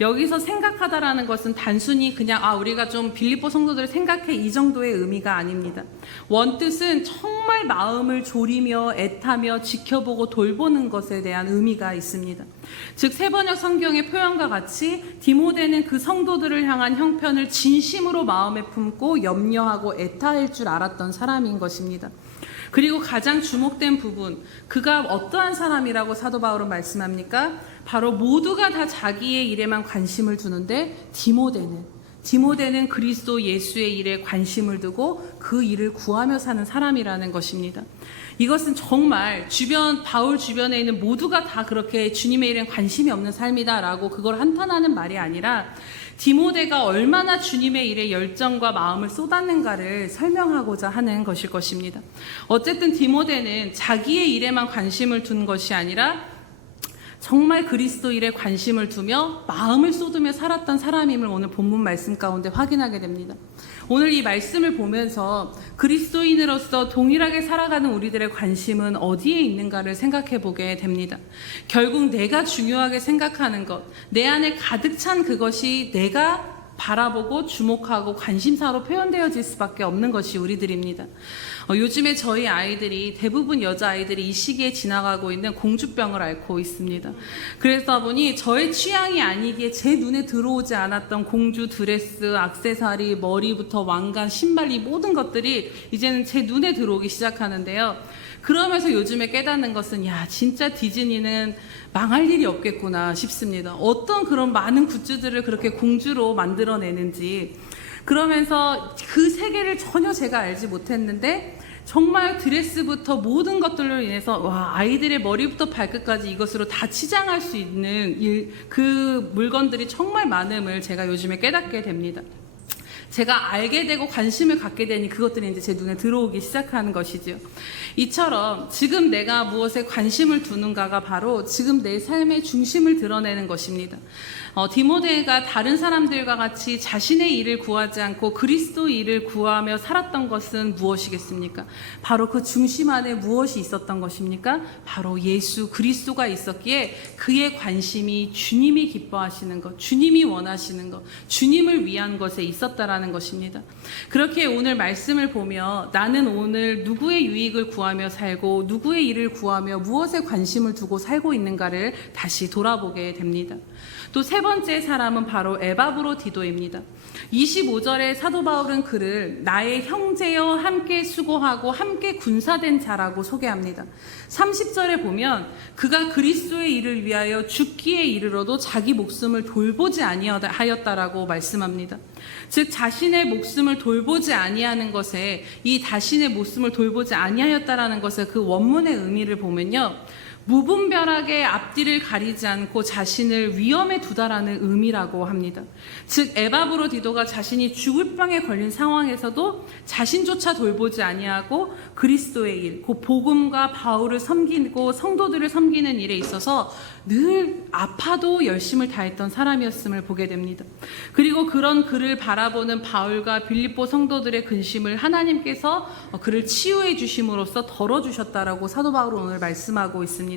여기서 생각하다라는 것은 단순히 그냥 우리가 좀 빌립보 성도들을 생각해 이 정도의 의미가 아닙니다. 원뜻은 정말 마음을 졸이며 애타며 지켜보고 돌보는 것에 대한 의미가 있습니다. 즉 새번역 성경의 표현과 같이 디모데는 그 성도들을 향한 형편을 진심으로 마음에 품고 염려하고 애타할 줄 알았던 사람인 것입니다. 그리고 가장 주목된 부분, 그가 어떠한 사람이라고 사도 바울은 말씀합니까? 바로 모두가 다 자기의 일에만 관심을 두는데 디모데는 그리스도 예수의 일에 관심을 두고 그 일을 구하며 사는 사람이라는 것입니다. 이것은 정말 바울 주변에 있는 모두가 다 그렇게 주님의 일에 관심이 없는 삶이다라고 그걸 한탄하는 말이 아니라 디모데가 얼마나 주님의 일에 열정과 마음을 쏟았는가를 설명하고자 하는 것일 것입니다. 어쨌든 디모데는 자기의 일에만 관심을 둔 것이 아니라 정말 그리스도 일에 관심을 두며 마음을 쏟으며 살았던 사람임을 오늘 본문 말씀 가운데 확인하게 됩니다. 오늘 이 말씀을 보면서 그리스도인으로서 동일하게 살아가는 우리들의 관심은 어디에 있는가를 생각해 보게 됩니다. 결국 내가 중요하게 생각하는 것, 내 안에 가득 찬 그것이 내가 바라보고 주목하고 관심사로 표현되어질 수밖에 없는 것이 우리들입니다. 요즘에 저희 아이들이 대부분 여자아이들이 이 시기에 지나가고 있는 공주병을 앓고 있습니다. 그러다 보니 저의 취향이 아니기에 제 눈에 들어오지 않았던 공주 드레스, 액세서리, 머리부터 왕관, 신발 이 모든 것들이 이제는 제 눈에 들어오기 시작하는데요. 그러면서 요즘에 깨닫는 것은 진짜 디즈니는 망할 일이 없겠구나 싶습니다. 어떤 그런 많은 굿즈들을 그렇게 공주로 만들어내는지 그러면서 그 세계를 전혀 제가 알지 못했는데 정말 드레스부터 모든 것들로 인해서 아이들의 머리부터 발끝까지 이것으로 다 치장할 수 있는 그 물건들이 정말 많음을 제가 요즘에 깨닫게 됩니다. 제가 알게 되고 관심을 갖게 되니 그것들이 이제 제 눈에 들어오기 시작하는 것이죠. 이처럼 지금 내가 무엇에 관심을 두는가가 바로 지금 내 삶의 중심을 드러내는 것입니다. 디모데가 다른 사람들과 같이 자신의 일을 구하지 않고 그리스도 일을 구하며 살았던 것은 무엇이겠습니까? 바로 그 중심 안에 무엇이 있었던 것입니까? 바로 예수 그리스도가 있었기에 그의 관심이 주님이 기뻐하시는 것, 주님이 원하시는 것, 주님을 위한 것에 있었다라는 있다라는 것입니다. 그렇게 오늘 말씀을 보며 나는 오늘 누구의 유익을 구하며 살고 누구의 일을 구하며 무엇에 관심을 두고 살고 있는가를 다시 돌아보게 됩니다. 또 세 번째 사람은 바로 에바브로디도입니다. 25절에 사도 바울은 그를 나의 형제여 함께 수고하고 함께 군사된 자라고 소개합니다. 30절에 보면 그가 그리스도의 일을 위하여 죽기에 이르러도 자기 목숨을 돌보지 아니하였다라고 말씀합니다. 즉 자신의 목숨을 돌보지 아니하는 것에 이 자신의 목숨을 돌보지 아니하였다라는 것의 그 원문의 의미를 보면요, 무분별하게 앞뒤를 가리지 않고 자신을 위험에 두다라는 의미라고 합니다. 즉 에바브로디도가 자신이 죽을 병에 걸린 상황에서도 자신조차 돌보지 아니하고 그리스도의 일, 그 복음과 바울을 섬기고 성도들을 섬기는 일에 있어서 늘 아파도 열심을 다했던 사람이었음을 보게 됩니다. 그리고 그런 그를 바라보는 바울과 빌립보 성도들의 근심을 하나님께서 그를 치유해 주심으로써 덜어주셨다라고 사도 바울은 오늘 말씀하고 있습니다.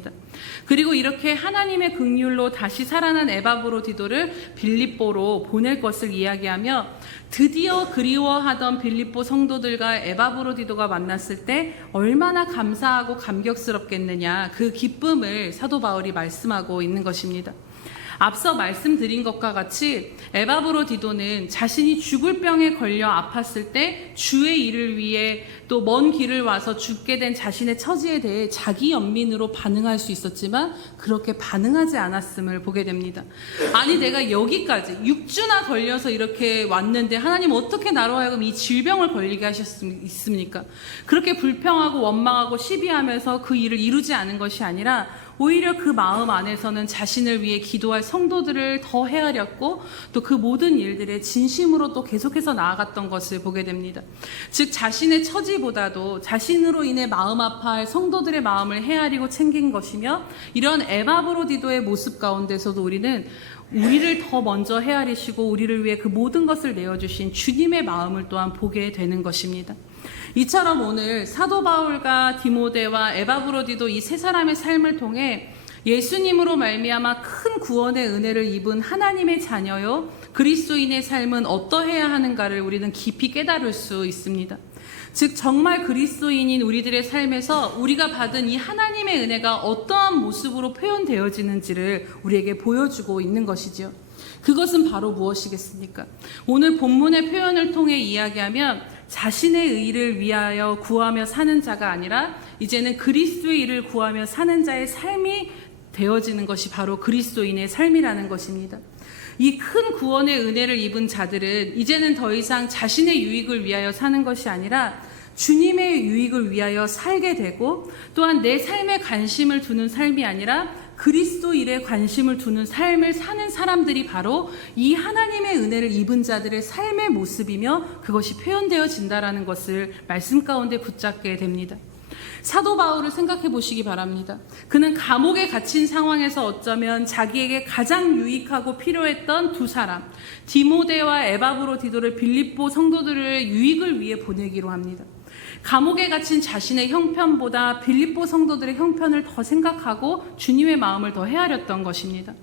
그리고 이렇게 하나님의 긍휼로 다시 살아난 에바브로디도를 빌립보로 보낼 것을 이야기하며 드디어 그리워하던 빌립보 성도들과 에바브로디도가 만났을 때 얼마나 감사하고 감격스럽겠느냐, 그 기쁨을 사도 바울이 말씀하고 있는 것입니다. 앞서 말씀드린 것과 같이 에바브로디도는 자신이 죽을 병에 걸려 아팠을 때 주의 일을 위해 또 먼 길을 와서 죽게 된 자신의 처지에 대해 자기 연민으로 반응할 수 있었지만 그렇게 반응하지 않았음을 보게 됩니다. 아니 내가 여기까지 6주나 걸려서 이렇게 왔는데 하나님 어떻게 나로 하여금 이 질병을 걸리게 하셨습니까? 그렇게 불평하고 원망하고 시비하면서 그 일을 이루지 않은 것이 아니라 오히려 그 마음 안에서는 자신을 위해 기도할 성도들을 더 헤아렸고 또 그 모든 일들에 진심으로 또 계속해서 나아갔던 것을 보게 됩니다. 즉 자신의 처지보다도 자신으로 인해 마음 아파할 성도들의 마음을 헤아리고 챙긴 것이며, 이런 에바브로디도의 모습 가운데서도 우리는 우리를 더 먼저 헤아리시고 우리를 위해 그 모든 것을 내어주신 주님의 마음을 또한 보게 되는 것입니다. 이처럼 오늘 사도 바울과 디모데와 에바브로디도 이 세 사람의 삶을 통해 예수님으로 말미암아 큰 구원의 은혜를 입은 하나님의 자녀요 그리스도인의 삶은 어떠해야 하는가를 우리는 깊이 깨달을 수 있습니다. 즉 정말 그리스도인인 우리들의 삶에서 우리가 받은 이 하나님의 은혜가 어떠한 모습으로 표현되어지는지를 우리에게 보여주고 있는 것이지요. 그것은 바로 무엇이겠습니까? 오늘 본문의 표현을 통해 이야기하면 자신의 의를 위하여 구하며 사는 자가 아니라 이제는 그리스도의 일을 구하며 사는 자의 삶이 되어지는 것이 바로 그리스도인의 삶이라는 것입니다. 이 큰 구원의 은혜를 입은 자들은 이제는 더 이상 자신의 유익을 위하여 사는 것이 아니라 주님의 유익을 위하여 살게 되고, 또한 내 삶에 관심을 두는 삶이 아니라 그리스도 일에 관심을 두는 삶을 사는 사람들이 바로 이 하나님의 은혜를 입은 자들의 삶의 모습이며 그것이 표현되어진다라는 것을 말씀 가운데 붙잡게 됩니다. 사도 바울을 생각해 보시기 바랍니다. 그는 감옥에 갇힌 상황에서 어쩌면 자기에게 가장 유익하고 필요했던 두 사람, 디모데와 에바브로디도를 빌립보 성도들의 유익을 위해 보내기로 합니다. 감옥에 갇힌 자신의 형편보다 빌립보 성도들의 형편을 더 생각하고 주님의 마음을 더 헤아렸던 것입니다.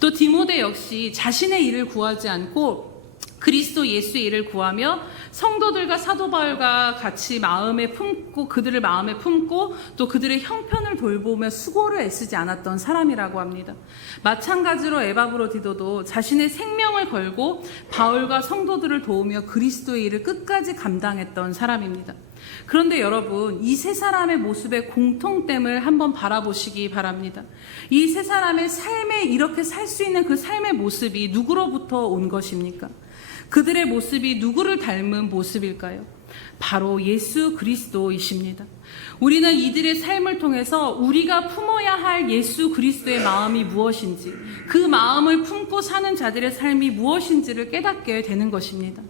또 디모데 역시 자신의 일을 구하지 않고 그리스도 예수의 일을 구하며 성도들과 사도 바울과 같이 마음에 품고 그들을 마음에 품고 또 그들의 형편을 돌보며 수고를 애쓰지 않았던 사람이라고 합니다. 마찬가지로 에바브로디도도 자신의 생명을 걸고 바울과 성도들을 도우며 그리스도의 일을 끝까지 감당했던 사람입니다. 그런데 여러분, 이 세 사람의 모습의 공통점을 한번 바라보시기 바랍니다. 이 세 사람의 삶에 이렇게 살 수 있는 그 삶의 모습이 누구로부터 온 것입니까? 그들의 모습이 누구를 닮은 모습일까요? 바로 예수 그리스도이십니다. 우리는 이들의 삶을 통해서 우리가 품어야 할 예수 그리스도의 마음이 무엇인지, 그 마음을 품고 사는 자들의 삶이 무엇인지를 깨닫게 되는 것입니다.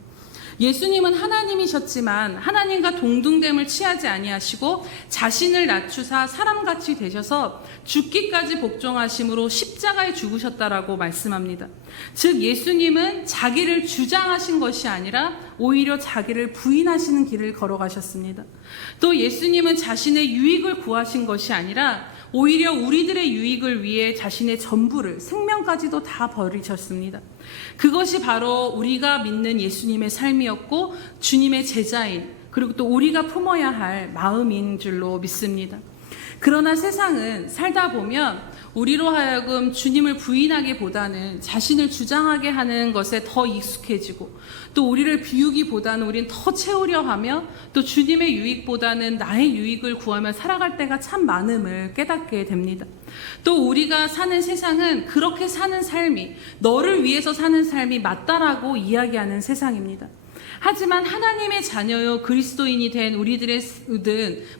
예수님은 하나님이셨지만 하나님과 동등됨을 취하지 아니하시고 자신을 낮추사 사람같이 되셔서 죽기까지 복종하심으로 십자가에 죽으셨다라고 말씀합니다. 즉 예수님은 자기를 주장하신 것이 아니라 오히려 자기를 부인하시는 길을 걸어가셨습니다. 또 예수님은 자신의 유익을 구하신 것이 아니라 오히려 우리들의 유익을 위해 자신의 전부를, 생명까지도 다 버리셨습니다. 그것이 바로 우리가 믿는 예수님의 삶이었고 주님의 제자인, 그리고 또 우리가 품어야 할 마음인 줄로 믿습니다. 그러나 세상은 살다 보면 우리로 하여금 주님을 부인하기보다는 자신을 주장하게 하는 것에 더 익숙해지고, 또 우리를 비우기보다는 우리는 더 채우려 하며, 또 주님의 유익보다는 나의 유익을 구하며 살아갈 때가 참 많음을 깨닫게 됩니다. 또 우리가 사는 세상은 그렇게 사는 삶이, 너를 위해서 사는 삶이 맞다라고 이야기하는 세상입니다. 하지만 하나님의 자녀요 그리스도인이 된 우리들의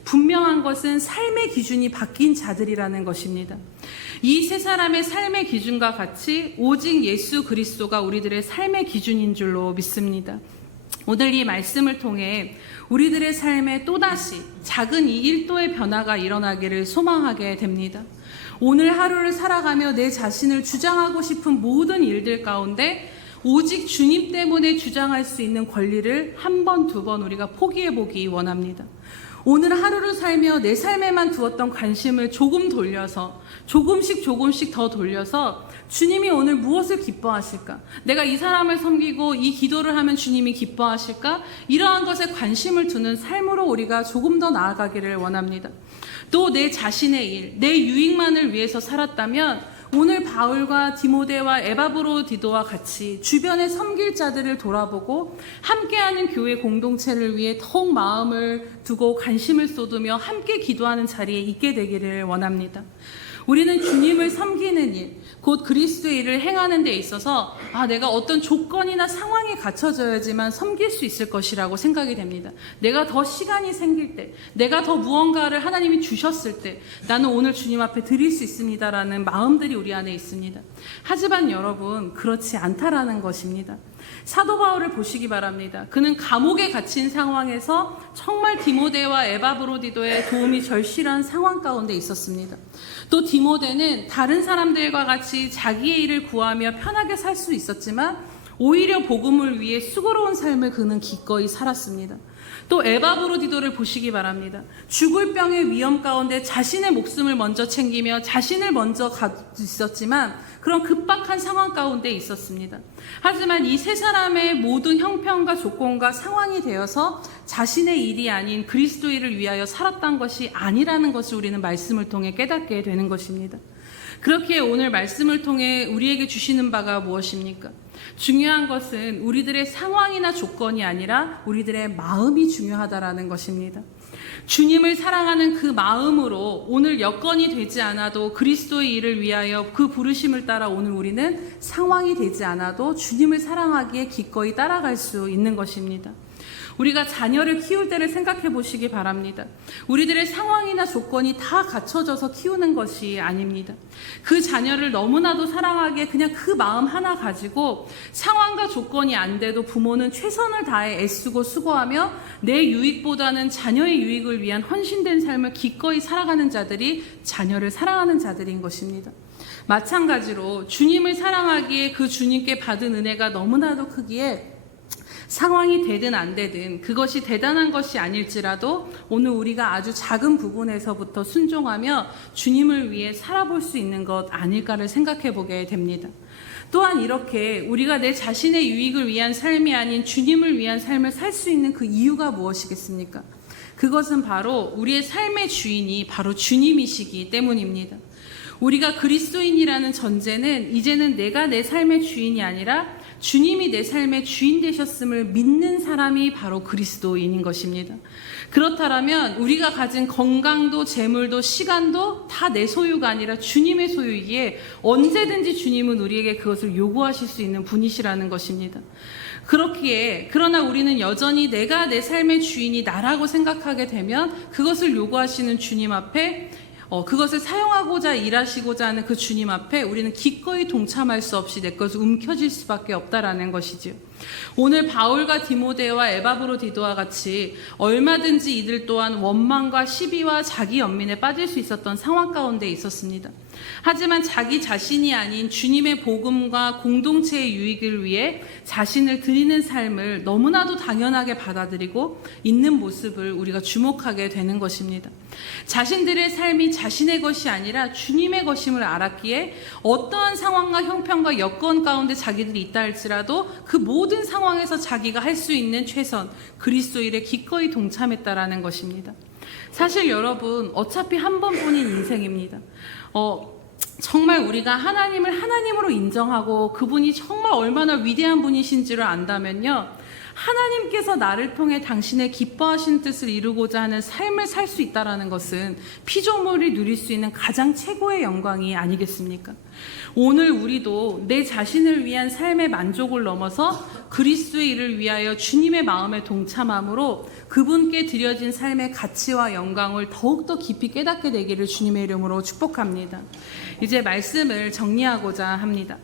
분명한 것은 삶의 기준이 바뀐 자들이라는 것입니다. 이 세 사람의 삶의 기준과 같이 오직 예수 그리스도가 우리들의 삶의 기준인 줄로 믿습니다. 오늘 이 말씀을 통해 우리들의 삶에 또다시 작은 이 1도의 변화가 일어나기를 소망하게 됩니다. 오늘 하루를 살아가며 내 자신을 주장하고 싶은 모든 일들 가운데 오직 주님 때문에 주장할 수 있는 권리를 한 번, 두 번 우리가 포기해보기 원합니다. 오늘 하루를 살며 내 삶에만 두었던 관심을 조금 돌려서, 조금씩 더 돌려서 주님이 오늘 무엇을 기뻐하실까? 내가 이 사람을 섬기고 이 기도를 하면 주님이 기뻐하실까? 이러한 것에 관심을 두는 삶으로 우리가 조금 더 나아가기를 원합니다. 또 내 자신의 일, 내 유익만을 위해서 살았다면 오늘 바울과 디모데와 에바브로디도와 같이 주변의 섬길 자들을 돌아보고 함께하는 교회 공동체를 위해 더욱 마음을 두고 관심을 쏟으며 함께 기도하는 자리에 있게 되기를 원합니다. 우리는 주님을 섬기는 일, 곧 그리스도의 일을 행하는 데 있어서 내가 어떤 조건이나 상황이 갖춰져야지만 섬길 수 있을 것이라고 생각이 됩니다. 내가 더 시간이 생길 때, 내가 더 무언가를 하나님이 주셨을 때 나는 오늘 주님 앞에 드릴 수 있습니다라는 마음들이 우리 안에 있습니다. 하지만 여러분, 그렇지 않다라는 것입니다. 사도 바울을 보시기 바랍니다. 그는 감옥에 갇힌 상황에서 정말 디모데와 에바브로디도의 도움이 절실한 상황 가운데 있었습니다. 또 디모데는 다른 사람들과 같이 자기의 일을 구하며 편하게 살 수 있었지만 오히려 복음을 위해 수고로운 삶을 그는 기꺼이 살았습니다. 또 에바브로디도를 보시기 바랍니다. 죽을 병의 위험 가운데 자신의 목숨을 먼저 챙기며 자신을 먼저 있었지만 그런 급박한 상황 가운데 있었습니다. 하지만 이 세 사람의 모든 형편과 조건과 상황이 되어서 자신의 일이 아닌 그리스도 일을 위하여 살았던 것이 아니라는 것을 우리는 말씀을 통해 깨닫게 되는 것입니다. 그렇기에 오늘 말씀을 통해 우리에게 주시는 바가 무엇입니까? 중요한 것은 우리들의 상황이나 조건이 아니라 우리들의 마음이 중요하다라는 것입니다. 주님을 사랑하는 그 마음으로 오늘 여건이 되지 않아도 그리스도의 일을 위하여 그 부르심을 따라 오늘 우리는 상황이 되지 않아도 주님을 사랑하기에 기꺼이 따라갈 수 있는 것입니다. 우리가 자녀를 키울 때를 생각해 보시기 바랍니다. 우리들의 상황이나 조건이 다 갖춰져서 키우는 것이 아닙니다. 그 자녀를 너무나도 사랑하기에 그냥 그 마음 하나 가지고 상황과 조건이 안 돼도 부모는 최선을 다해 애쓰고 수고하며 내 유익보다는 자녀의 유익을 위한 헌신된 삶을 기꺼이 살아가는 자들이 자녀를 사랑하는 자들인 것입니다. 마찬가지로 주님을 사랑하기에 그 주님께 받은 은혜가 너무나도 크기에 상황이 되든 안 되든 그것이 대단한 것이 아닐지라도 오늘 우리가 아주 작은 부분에서부터 순종하며 주님을 위해 살아볼 수 있는 것 아닐까를 생각해 보게 됩니다. 또한 이렇게 우리가 내 자신의 유익을 위한 삶이 아닌 주님을 위한 삶을 살 수 있는 그 이유가 무엇이겠습니까? 그것은 바로 우리의 삶의 주인이 바로 주님이시기 때문입니다. 우리가 그리스도인이라는 전제는 이제는 내가 내 삶의 주인이 아니라 주님이 내 삶의 주인 되셨음을 믿는 사람이 바로 그리스도인인 것입니다. 그렇다면 우리가 가진 건강도 재물도 시간도 다 내 소유가 아니라 주님의 소유이기에 언제든지 주님은 우리에게 그것을 요구하실 수 있는 분이시라는 것입니다. 그렇기에 그러나 우리는 여전히 내가 내 삶의 주인이 나라고 생각하게 되면 그것을 요구하시는 주님 앞에 그것을 사용하고자 일하시고자 하는 그 주님 앞에 우리는 기꺼이 동참할 수 없이 내 것을 움켜쥘 수밖에 없다라는 것이지요. 오늘 바울과 디모데와 에바브로디도와 같이 얼마든지 이들 또한 원망과 시비와 자기 연민에 빠질 수 있었던 상황 가운데 있었습니다. 하지만 자기 자신이 아닌 주님의 복음과 공동체의 유익을 위해 자신을 드리는 삶을 너무나도 당연하게 받아들이고 있는 모습을 우리가 주목하게 되는 것입니다. 자신들의 삶이 자신의 것이 아니라 주님의 것임을 알았기에 어떠한 상황과 형편과 여건 가운데 자기들이 있다 할지라도 그 모든 상황에서 자기가 할 수 있는 최선, 그리스도 일에 기꺼이 동참했다라는 것입니다. 사실 여러분, 어차피 한 번뿐인 인생입니다. 정말 우리가 하나님을 하나님으로 인정하고 그분이 정말 얼마나 위대한 분이신지를 안다면요, 하나님께서 나를 통해 당신의 기뻐하신 뜻을 이루고자 하는 삶을 살 수 있다는 것은 피조물이 누릴 수 있는 가장 최고의 영광이 아니겠습니까? 오늘 우리도 내 자신을 위한 삶의 만족을 넘어서 그리스도의 일을 위하여 주님의 마음에 동참함으로 그분께 드려진 삶의 가치와 영광을 더욱더 깊이 깨닫게 되기를 주님의 이름으로 축복합니다. 이제 말씀을 정리하고자 합니다.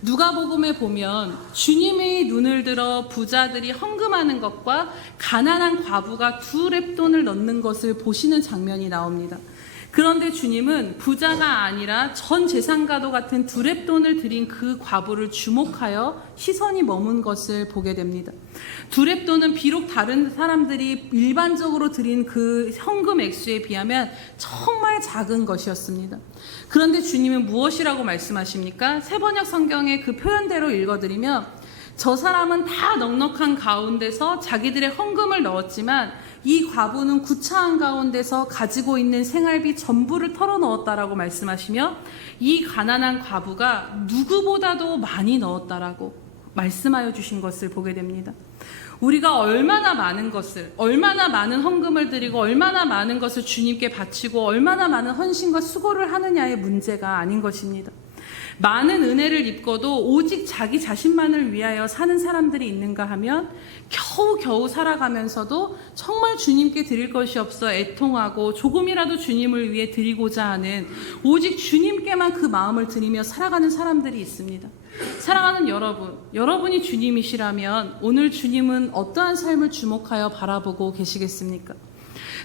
누가복음에 보면 주님의 눈을 들어 부자들이 헌금하는 것과 가난한 과부가 2렙돈을 넣는 것을 보시는 장면이 나옵니다. 그런데 주님은 부자가 아니라 전 재산가도 같은 2렙돈을 드린 그 과부를 주목하여 시선이 머문 것을 보게 됩니다. 2렙돈은 비록 다른 사람들이 일반적으로 드린 그 현금 액수에 비하면 정말 작은 것이었습니다. 그런데 주님은 무엇이라고 말씀하십니까? 새번역 성경의 그 표현대로 읽어드리면 저 사람은 다 넉넉한 가운데서 자기들의 헌금을 넣었지만 이 과부는 구차한 가운데서 가지고 있는 생활비 전부를 털어넣었다라고 말씀하시며 이 가난한 과부가 누구보다도 많이 넣었다라고 말씀하여 주신 것을 보게 됩니다. 우리가 얼마나 많은 것을, 얼마나 많은 헌금을 드리고 얼마나 많은 것을 주님께 바치고 얼마나 많은 헌신과 수고를 하느냐의 문제가 아닌 것입니다. 많은 은혜를 입고도 오직 자기 자신만을 위하여 사는 사람들이 있는가 하면 겨우겨우 살아가면서도 정말 주님께 드릴 것이 없어 애통하고 조금이라도 주님을 위해 드리고자 하는 오직 주님께만 그 마음을 드리며 살아가는 사람들이 있습니다. 사랑하는 여러분, 여러분이 주님이시라면 오늘 주님은 어떠한 삶을 주목하여 바라보고 계시겠습니까?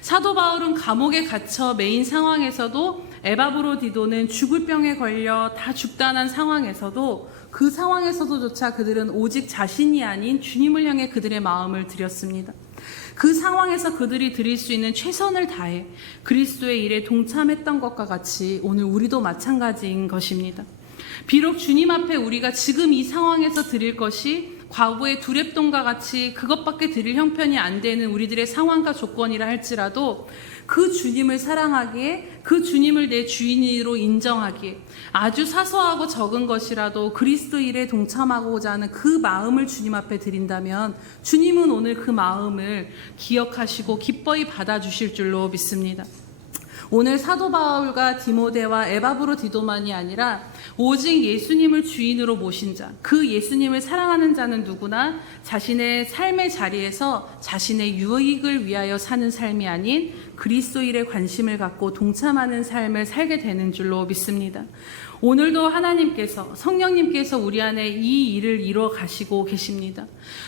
사도 바울은 감옥에 갇혀 매인 상황에서도 에바브로디도는 죽을 병에 걸려 다 죽다난 상황에서도 그 상황에서도조차 그들은 오직 자신이 아닌 주님을 향해 그들의 마음을 드렸습니다. 그 상황에서 그들이 드릴 수 있는 최선을 다해 그리스도의 일에 동참했던 것과 같이 오늘 우리도 마찬가지인 것입니다. 비록 주님 앞에 우리가 지금 이 상황에서 드릴 것이 과부의 2렙돈과 같이 그것밖에 드릴 형편이 안 되는 우리들의 상황과 조건이라 할지라도 그 주님을 사랑하기에, 그 주님을 내 주인으로 인정하기에 아주 사소하고 적은 것이라도 그리스도 일에 동참하고자 하는 그 마음을 주님 앞에 드린다면 주님은 오늘 그 마음을 기억하시고 기뻐히 받아주실 줄로 믿습니다. 오늘 사도 바울과 디모데와 에바브로디도만이 아니라 오직 예수님을 주인으로 모신 자, 그 예수님을 사랑하는 자는 누구나 자신의 삶의 자리에서 자신의 유익을 위하여 사는 삶이 아닌 그리스도 일에 관심을 갖고 동참하는 삶을 살게 되는 줄로 믿습니다. 오늘도 하나님께서, 성령님께서 우리 안에 이 일을 이루어 가시고 계십니다.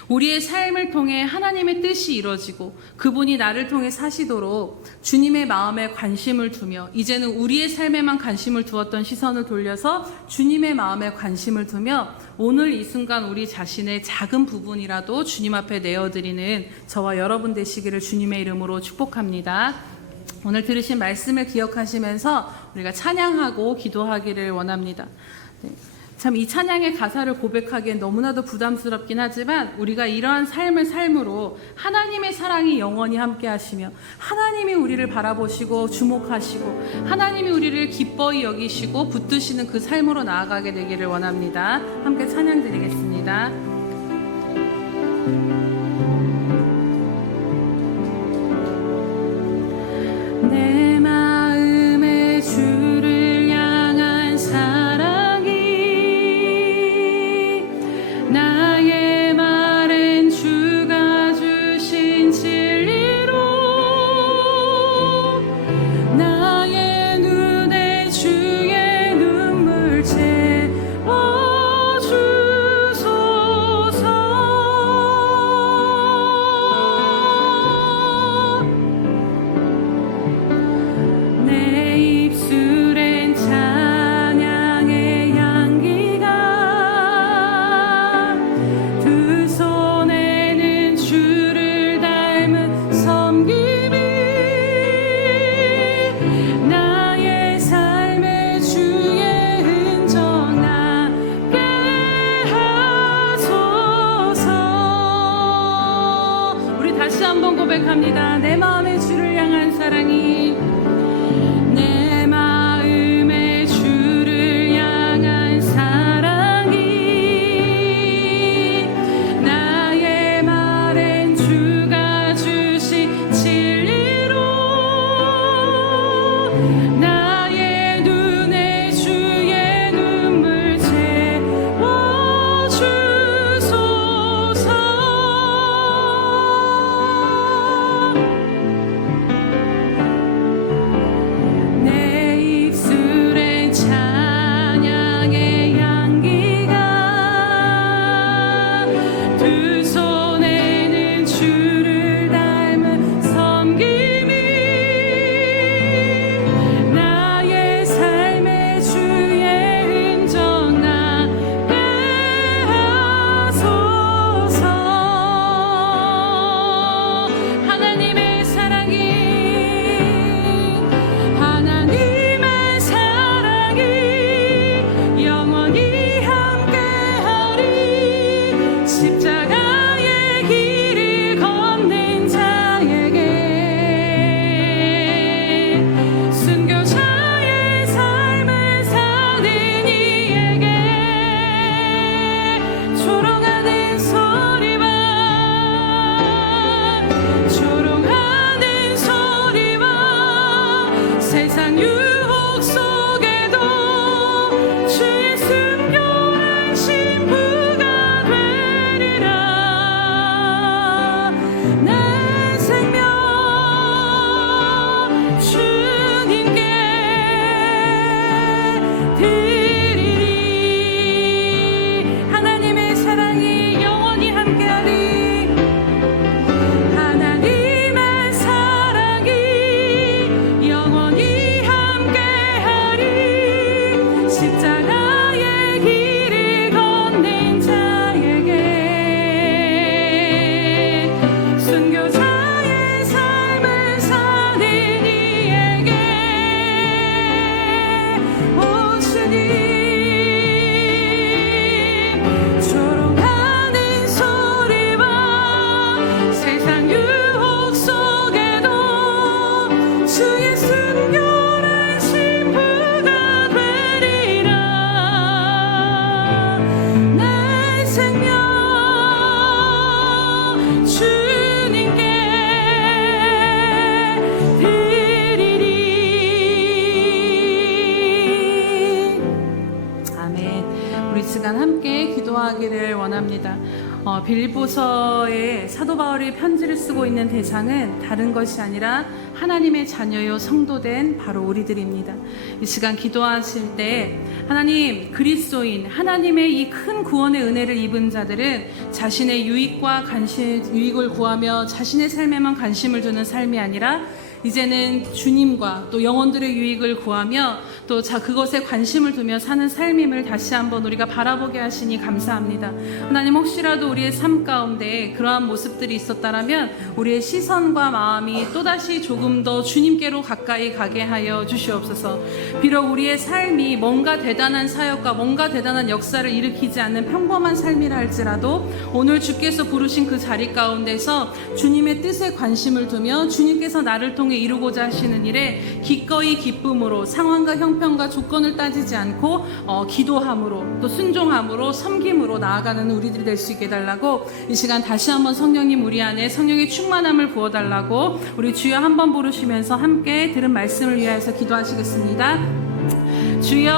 우리의 삶을 통해 하나님의 뜻이 이루어지고 그분이 나를 통해 사시도록 주님의 마음에 관심을 두며 이제는 우리의 삶에만 관심을 두었던 시선을 돌려서 주님의 마음에 관심을 두며 오늘 이 순간 우리 자신의 작은 부분이라도 주님 앞에 내어드리는 저와 여러분 되시기를 주님의 이름으로 축복합니다. 오늘 들으신 말씀을 기억하시면서 우리가 찬양하고 기도하기를 원합니다. 네. 참 이 찬양의 가사를 고백하기엔 너무나도 부담스럽긴 하지만 우리가 이러한 삶을 삶으로 하나님의 사랑이 영원히 함께 하시며 하나님이 우리를 바라보시고 주목하시고 하나님이 우리를 기뻐히 여기시고 붙드시는 그 삶으로 나아가게 되기를 원합니다. 함께 찬양 드리겠습니다. 내 마음의 주를 향한 사랑이 나의 말엔 주가 주신 진리로 나의 눈에 주의 눈물 채워주소서. 고백합니다. 내 마음의 주를 향한 사랑이, 내 마음의 주를 향한 사랑이, 나의 말엔 주가 주신 진리로, 나의 눈에 주의 눈물 채워주소서. 내 입술엔 찬양의 향기가, 두 손에는 주를 닮은 섬김이, 나의 삶의 주의 흔적 나게 하소서. 하나님의 사랑이, 하나님의 사랑이 영원히 함께하리. 십자가의 길을 걷는 자에게, 순교자의 삶을 사는 이에게, 조롱하는 소리와, 조롱하는 소리와 세상 유혹 속에도 주의 순결한 신부가 되리라. 내 생명 주님께 드리리. 하나님의 사랑이 영원히 함께하리. 하나님의 사랑이 영원히 함께하리. 십자가의 길을 걷는 자에게, 순교자의 삶을 사는 이에게 오시니. 조롱하는 소리와 세상 유혹 속에도 주의 순결한 신부가 되리라. 내 생명 주님께 드리리. 아멘. 우리 시간 함께 기도하기를 원합니다. 빌립보서에 사도 바울이 편지를 쓰고 있는 대상은 다른 것이 아니라 하나님의 자녀요 성도된 바로 우리들입니다. 이 시간 기도하실 때, 하나님, 그리스도인 하나님의 이 큰 구원의 은혜를 입은 자들은 자신의 유익을 구하며 자신의 삶에만 관심을 두는 삶이 아니라 이제는 주님과 또 영혼들의 유익을 구하며 또 그것에 관심을 두며 사는 삶임을 다시 한번 우리가 바라보게 하시니 감사합니다. 하나님, 혹시라도 우리의 삶 가운데 그러한 모습들이 있었다라면 우리의 시선과 마음이 또다시 조금 더 주님께로 가까이 가게 하여 주시옵소서. 비록 우리의 삶이 뭔가 대단한 사역과 뭔가 대단한 역사를 일으키지 않는 평범한 삶이라 할지라도 오늘 주께서 부르신 그 자리 가운데서 주님의 뜻에 관심을 두며 주님께서 나를 통해 이루고자 하시는 일에 기꺼이 기쁨으로, 상황과 형편과 조건을 따지지 않고 기도함으로, 또 순종함으로, 섬김으로 나아가는 우리들이 될 수 있게 해달라고, 이 시간 다시 한번 성령님 우리 안에 성령의 충만함을 부어달라고 우리 주여 한번 부르시면서 함께 들은 말씀을 위하여서 기도하시겠습니다. 주여,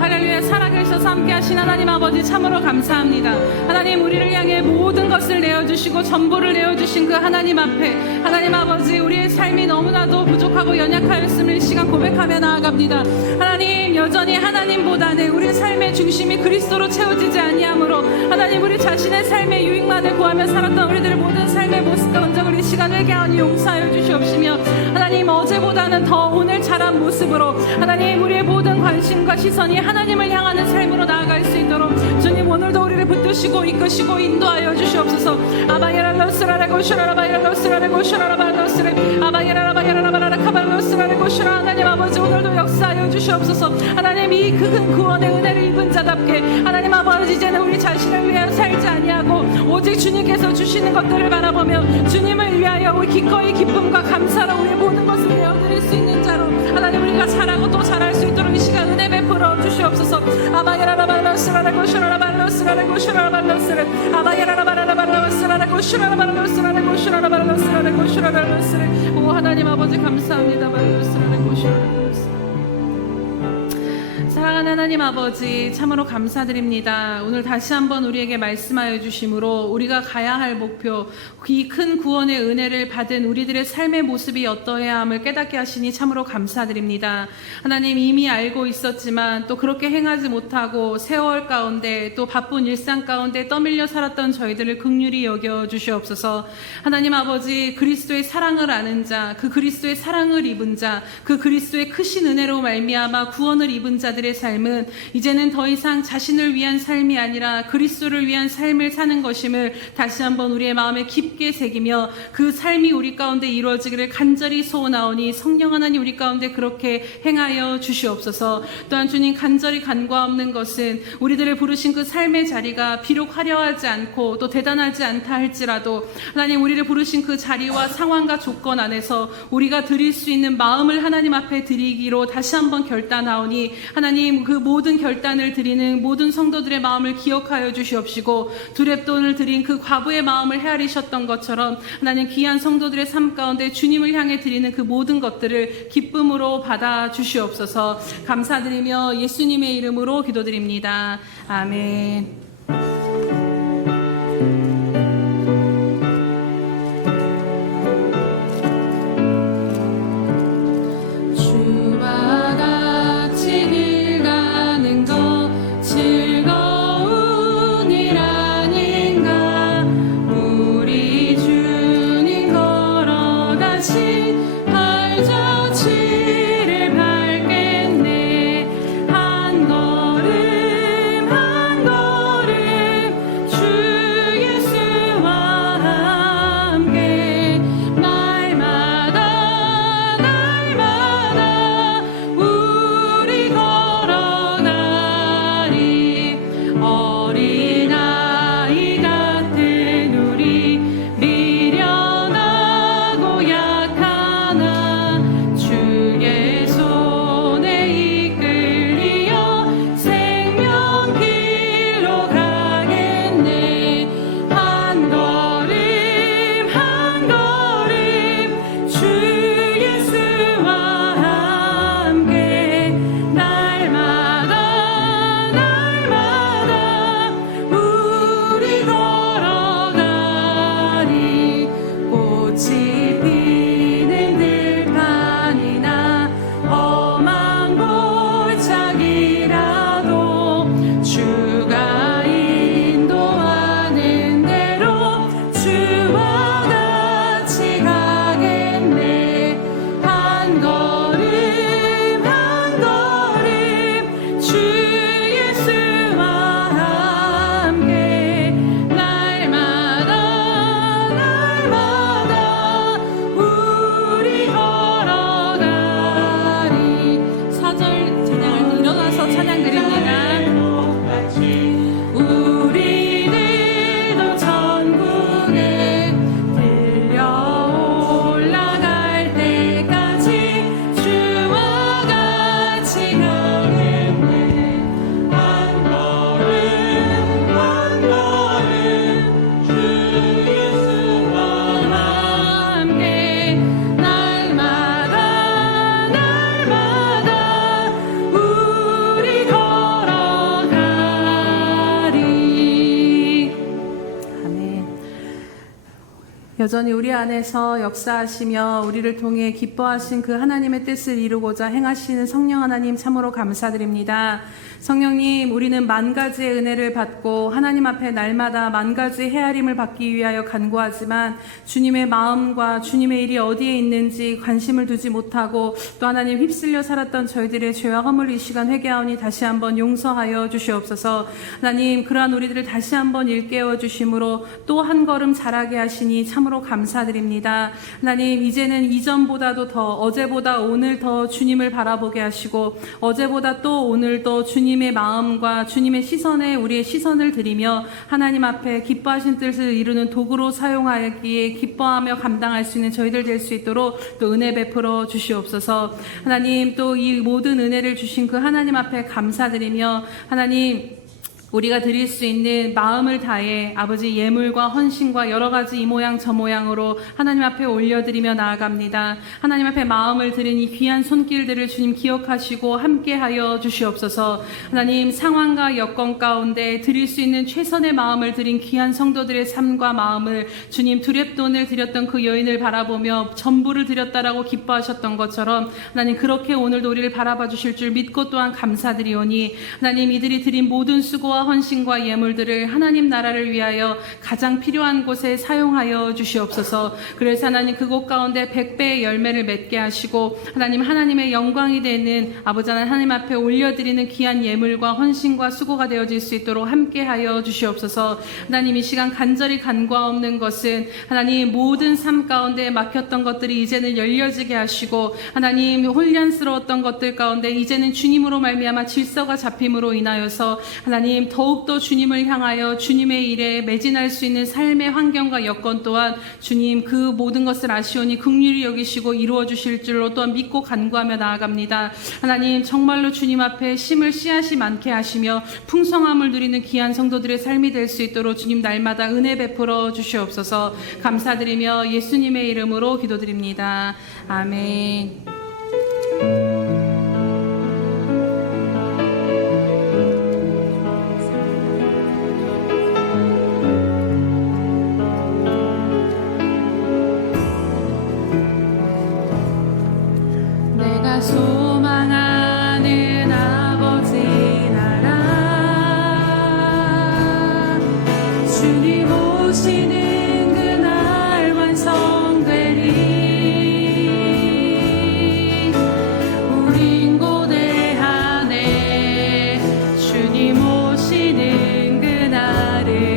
할렐루야. 살아계셔서 함께 하신 하나님 아버지 참으로 감사합니다. 하나님, 우리를 향해 모든 것을 내어주시고 전부를 내어주신 그 하나님 앞에, 하나님 아버지, 우리의 삶이 너무나도 부족하고 연약하였음을 이 시간 고백하며 나아갑니다. 하나님, 여전히 하나님보다는 우리 삶의 중심이 그리스도로 채워지지 아니하므로 하나님, 우리 자신의 삶의 유익만을 구하며 살았던 우리들의 모든 삶의 모습과 흔적을 이 시간 회개하니 용서하여 주시옵시며, 하나님, 어제보다는 더 오늘 잘한 모습으로 하나님, 우리의 모든 관심과 시선이 하나님을 향하는 삶으로 나아갈 수 있도록 주님, 오늘도 우리를 붙드시고 이끄시고 인도하여 주시옵소서. 아바예랄로스라라고 슈라라바예랄로스라라고 슈라라바로스레 아바예라라바예라라바라카발로스라라고 슈라. 하나님 아버지, 오늘도 역사하여 주시옵소서. 하나님, 이 큰 구원의 은혜를 입은 자답게 하나님 아버지, 이제는 우리 자신을 위하여 살지 아니하고 오직 주님께서 주시는 것들을 바라보며 주님을 위하여 우리 기꺼이 기쁨과 감사로 우리의 모든 것을 내어드릴 수 있는 자로 하나님 우리가 잘하고 또 잘할 수 있도록 이 시간 은혜 베풀어 주시옵소서. 아바야라바라바라스라라고 슈라라발로스라라고 슈라라발로스를 아바야라바라바라바라스라라고 슈라라발로스라라고 슈라라발로스라라고 슈라라발로스를 오 하나님 아버지 감사합니다. 발로스라라고 슈라라발로스. 사랑하는 하나님 아버지 참으로 감사드립니다. 오늘 다시 한번 우리에게 말씀하여 주심으로 우리가 가야 할 목표 이 큰 구원의 은혜를 받은 우리들의 삶의 모습이 어떠해야 함을 깨닫게 하시니 참으로 감사드립니다. 하나님 이미 알고 있었지만 또 그렇게 행하지 못하고 세월 가운데 또 바쁜 일상 가운데 떠밀려 살았던 저희들을 긍휼히 여겨 주시옵소서. 하나님 아버지 그리스도의 사랑을 아는 자, 그 그리스도의 사랑을 입은 자, 그 그리스도의 크신 은혜로 말미암아 구원을 입은 자들의 삶은 이제는 더 이상 자신을 위한 삶이 아니라 그리스도를 위한 삶을 사는 것임을 다시 한번 우리의 마음에 깊게 새기며 그 삶이 우리 가운데 이루어지기를 간절히 소원하오니 성령 하나님 우리 가운데 그렇게 행하여 주시옵소서. 또한 주님 간절히 간과없는 것은 우리들을 부르신 그 삶의 자리가 비록 화려하지 않고 또 대단하지 않다 할지라도 하나님 우리를 부르신 그 자리와 상황과 조건 안에서 우리가 드릴 수 있는 마음을 하나님 앞에 드리기로 다시 한번 결단하오니 하나님 그 모든 결단을 드리는 모든 성도들의 마음을 기억하여 주시옵시고 두렵돈을 드린 그 과부의 마음을 헤아리셨던 것처럼 하나님 귀한 성도들의 삶 가운데 주님을 향해 드리는 그 모든 것들을 기쁨으로 받아 주시옵소서. 감사드리며 예수님의 이름으로 기도드립니다. 아멘. 여전히 우리 안에서 역사하시며 우리를 통해 기뻐하신 그 하나님의 뜻을 이루고자 행하시는 성령 하나님 참으로 감사드립니다. 성령님, 우리는 만 가지의 은혜를 받고 하나님 앞에 날마다 만 가지의 헤아림을 받기 위하여 간구하지만 주님의 마음과 주님의 일이 어디에 있는지 관심을 두지 못하고 또 하나님 휩쓸려 살았던 저희들의 죄와 허물 이 시간 회개하오니 다시 한번 용서하여 주시옵소서. 하나님, 그러한 우리들을 다시 한번 일깨워 주심으로 또 한 걸음 자라게 하시니 참으로 참으로 감사드립니다. 하나님, 이제는 이전보다도 더, 어제보다 오늘 더 주님을 바라보게 하시고, 어제보다 또 오늘 또 주님의 마음과 주님의 시선에 우리의 시선을 드리며 하나님 앞에 기뻐하신 뜻을 이루는 도구로 사용하기에 기뻐하며 감당할 수 있는 저희들 될 수 있도록 또 은혜 베풀어 주시옵소서. 하나님, 또 이 모든 은혜를 주신 그 하나님 앞에 감사드리며, 하나님, 우리가 드릴 수 있는 마음을 다해 아버지 예물과 헌신과 여러 가지 이 모양 저 모양으로 하나님 앞에 올려드리며 나아갑니다. 하나님 앞에 마음을 드린 이 귀한 손길들을 주님 기억하시고 함께하여 주시옵소서. 하나님, 상황과 여건 가운데 드릴 수 있는 최선의 마음을 드린 귀한 성도들의 삶과 마음을 주님 두렙돈을 드렸던 그 여인을 바라보며 전부를 드렸다라고 기뻐하셨던 것처럼 하나님, 그렇게 오늘도 우리를 바라봐 주실 줄 믿고 또한 감사드리오니, 하나님, 이들이 드린 모든 수고와 헌신과 예물들을 하나님 나라를 위하여 가장 필요한 곳에 사용하여 주시옵소서. 그래서 하나님, 그곳 가운데 100배의 열매를 맺게 하시고 하나님, 하나님의 영광이 되는 아버지 하나님 앞에 올려드리는 귀한 예물과 헌신과 수고가 되어질 수 있도록 함께하여 주시옵소서. 하나님, 이 시간 간절히 간과없는 것은 하나님, 모든 삶 가운데 막혔던 것들이 이제는 열려지게 하시고, 하나님, 혼란스러웠던 것들 가운데 이제는 주님으로 말미암아 질서가 잡힘으로 인하여서 하나님, 더욱더 주님을 향하여 주님의 일에 매진할 수 있는 삶의 환경과 여건 또한 주님, 그 모든 것을 아시오니 긍휼히 여기시고 이루어 주실 줄로 또한 믿고 간구하며 나아갑니다. 하나님, 정말로 주님 앞에 심을 씨앗이 많게 하시며 풍성함을 누리는 귀한 성도들의 삶이 될 수 있도록 주님 날마다 은혜 베풀어 주시옵소서. 감사드리며 예수님의 이름으로 기도드립니다. 아멘. 내가 소망하는 아버지 나라, 주님 오시는 그날 완성되리. 우린 고대하네 주님 오시는 그날을.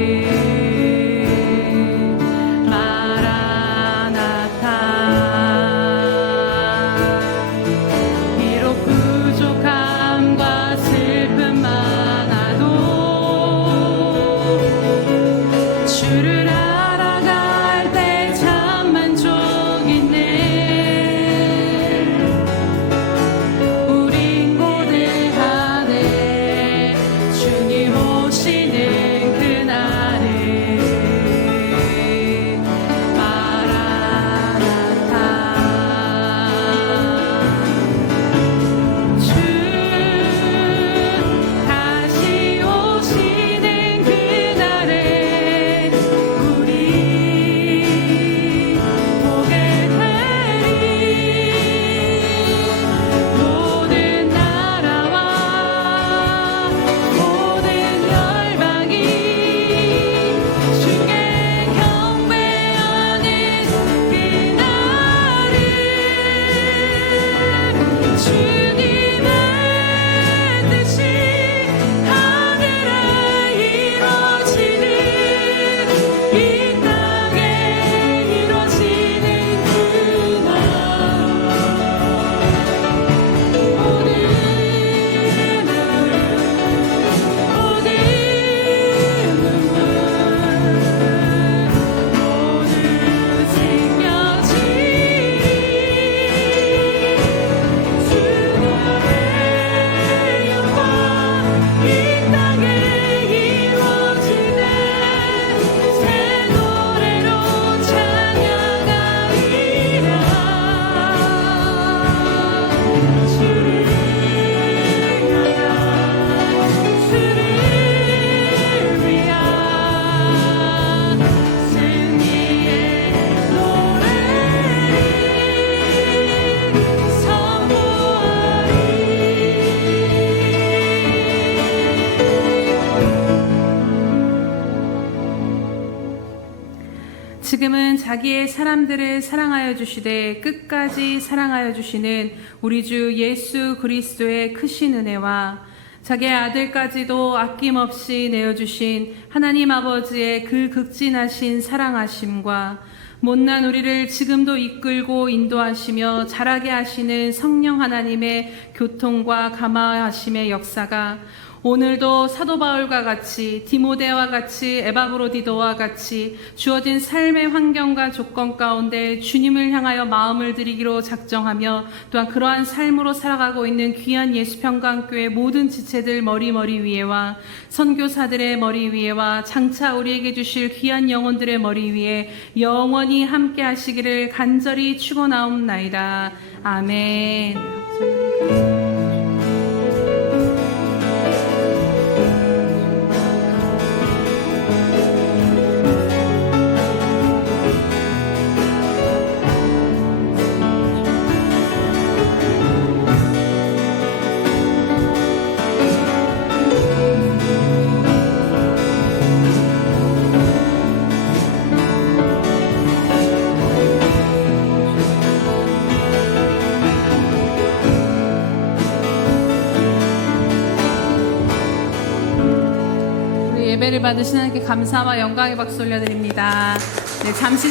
지금은 자기의 사람들을 사랑하여 주시되 끝까지 사랑하여 주시는 우리 주 예수 그리스도의 크신 은혜와 자기의 아들까지도 아낌없이 내어주신 하나님 아버지의 그 극진하신 사랑하심과 못난 우리를 지금도 이끌고 인도하시며 자라게 하시는 성령 하나님의 교통과 감화하심의 역사가 오늘도 사도 바울과 같이 디모데와 같이 에바브로디도와 같이 주어진 삶의 환경과 조건 가운데 주님을 향하여 마음을 드리기로 작정하며 또한 그러한 삶으로 살아가고 있는 귀한 예수평강교회 모든 지체들 머리 위에와 선교사들의 머리 위에와 장차 우리에게 주실 귀한 영혼들의 머리 위에 영원히 함께 하시기를 간절히 축원하옵나이다. 아멘. 예배를 받으신 하나님께 감사와 영광의 박수 올려드립니다. 네, 잠시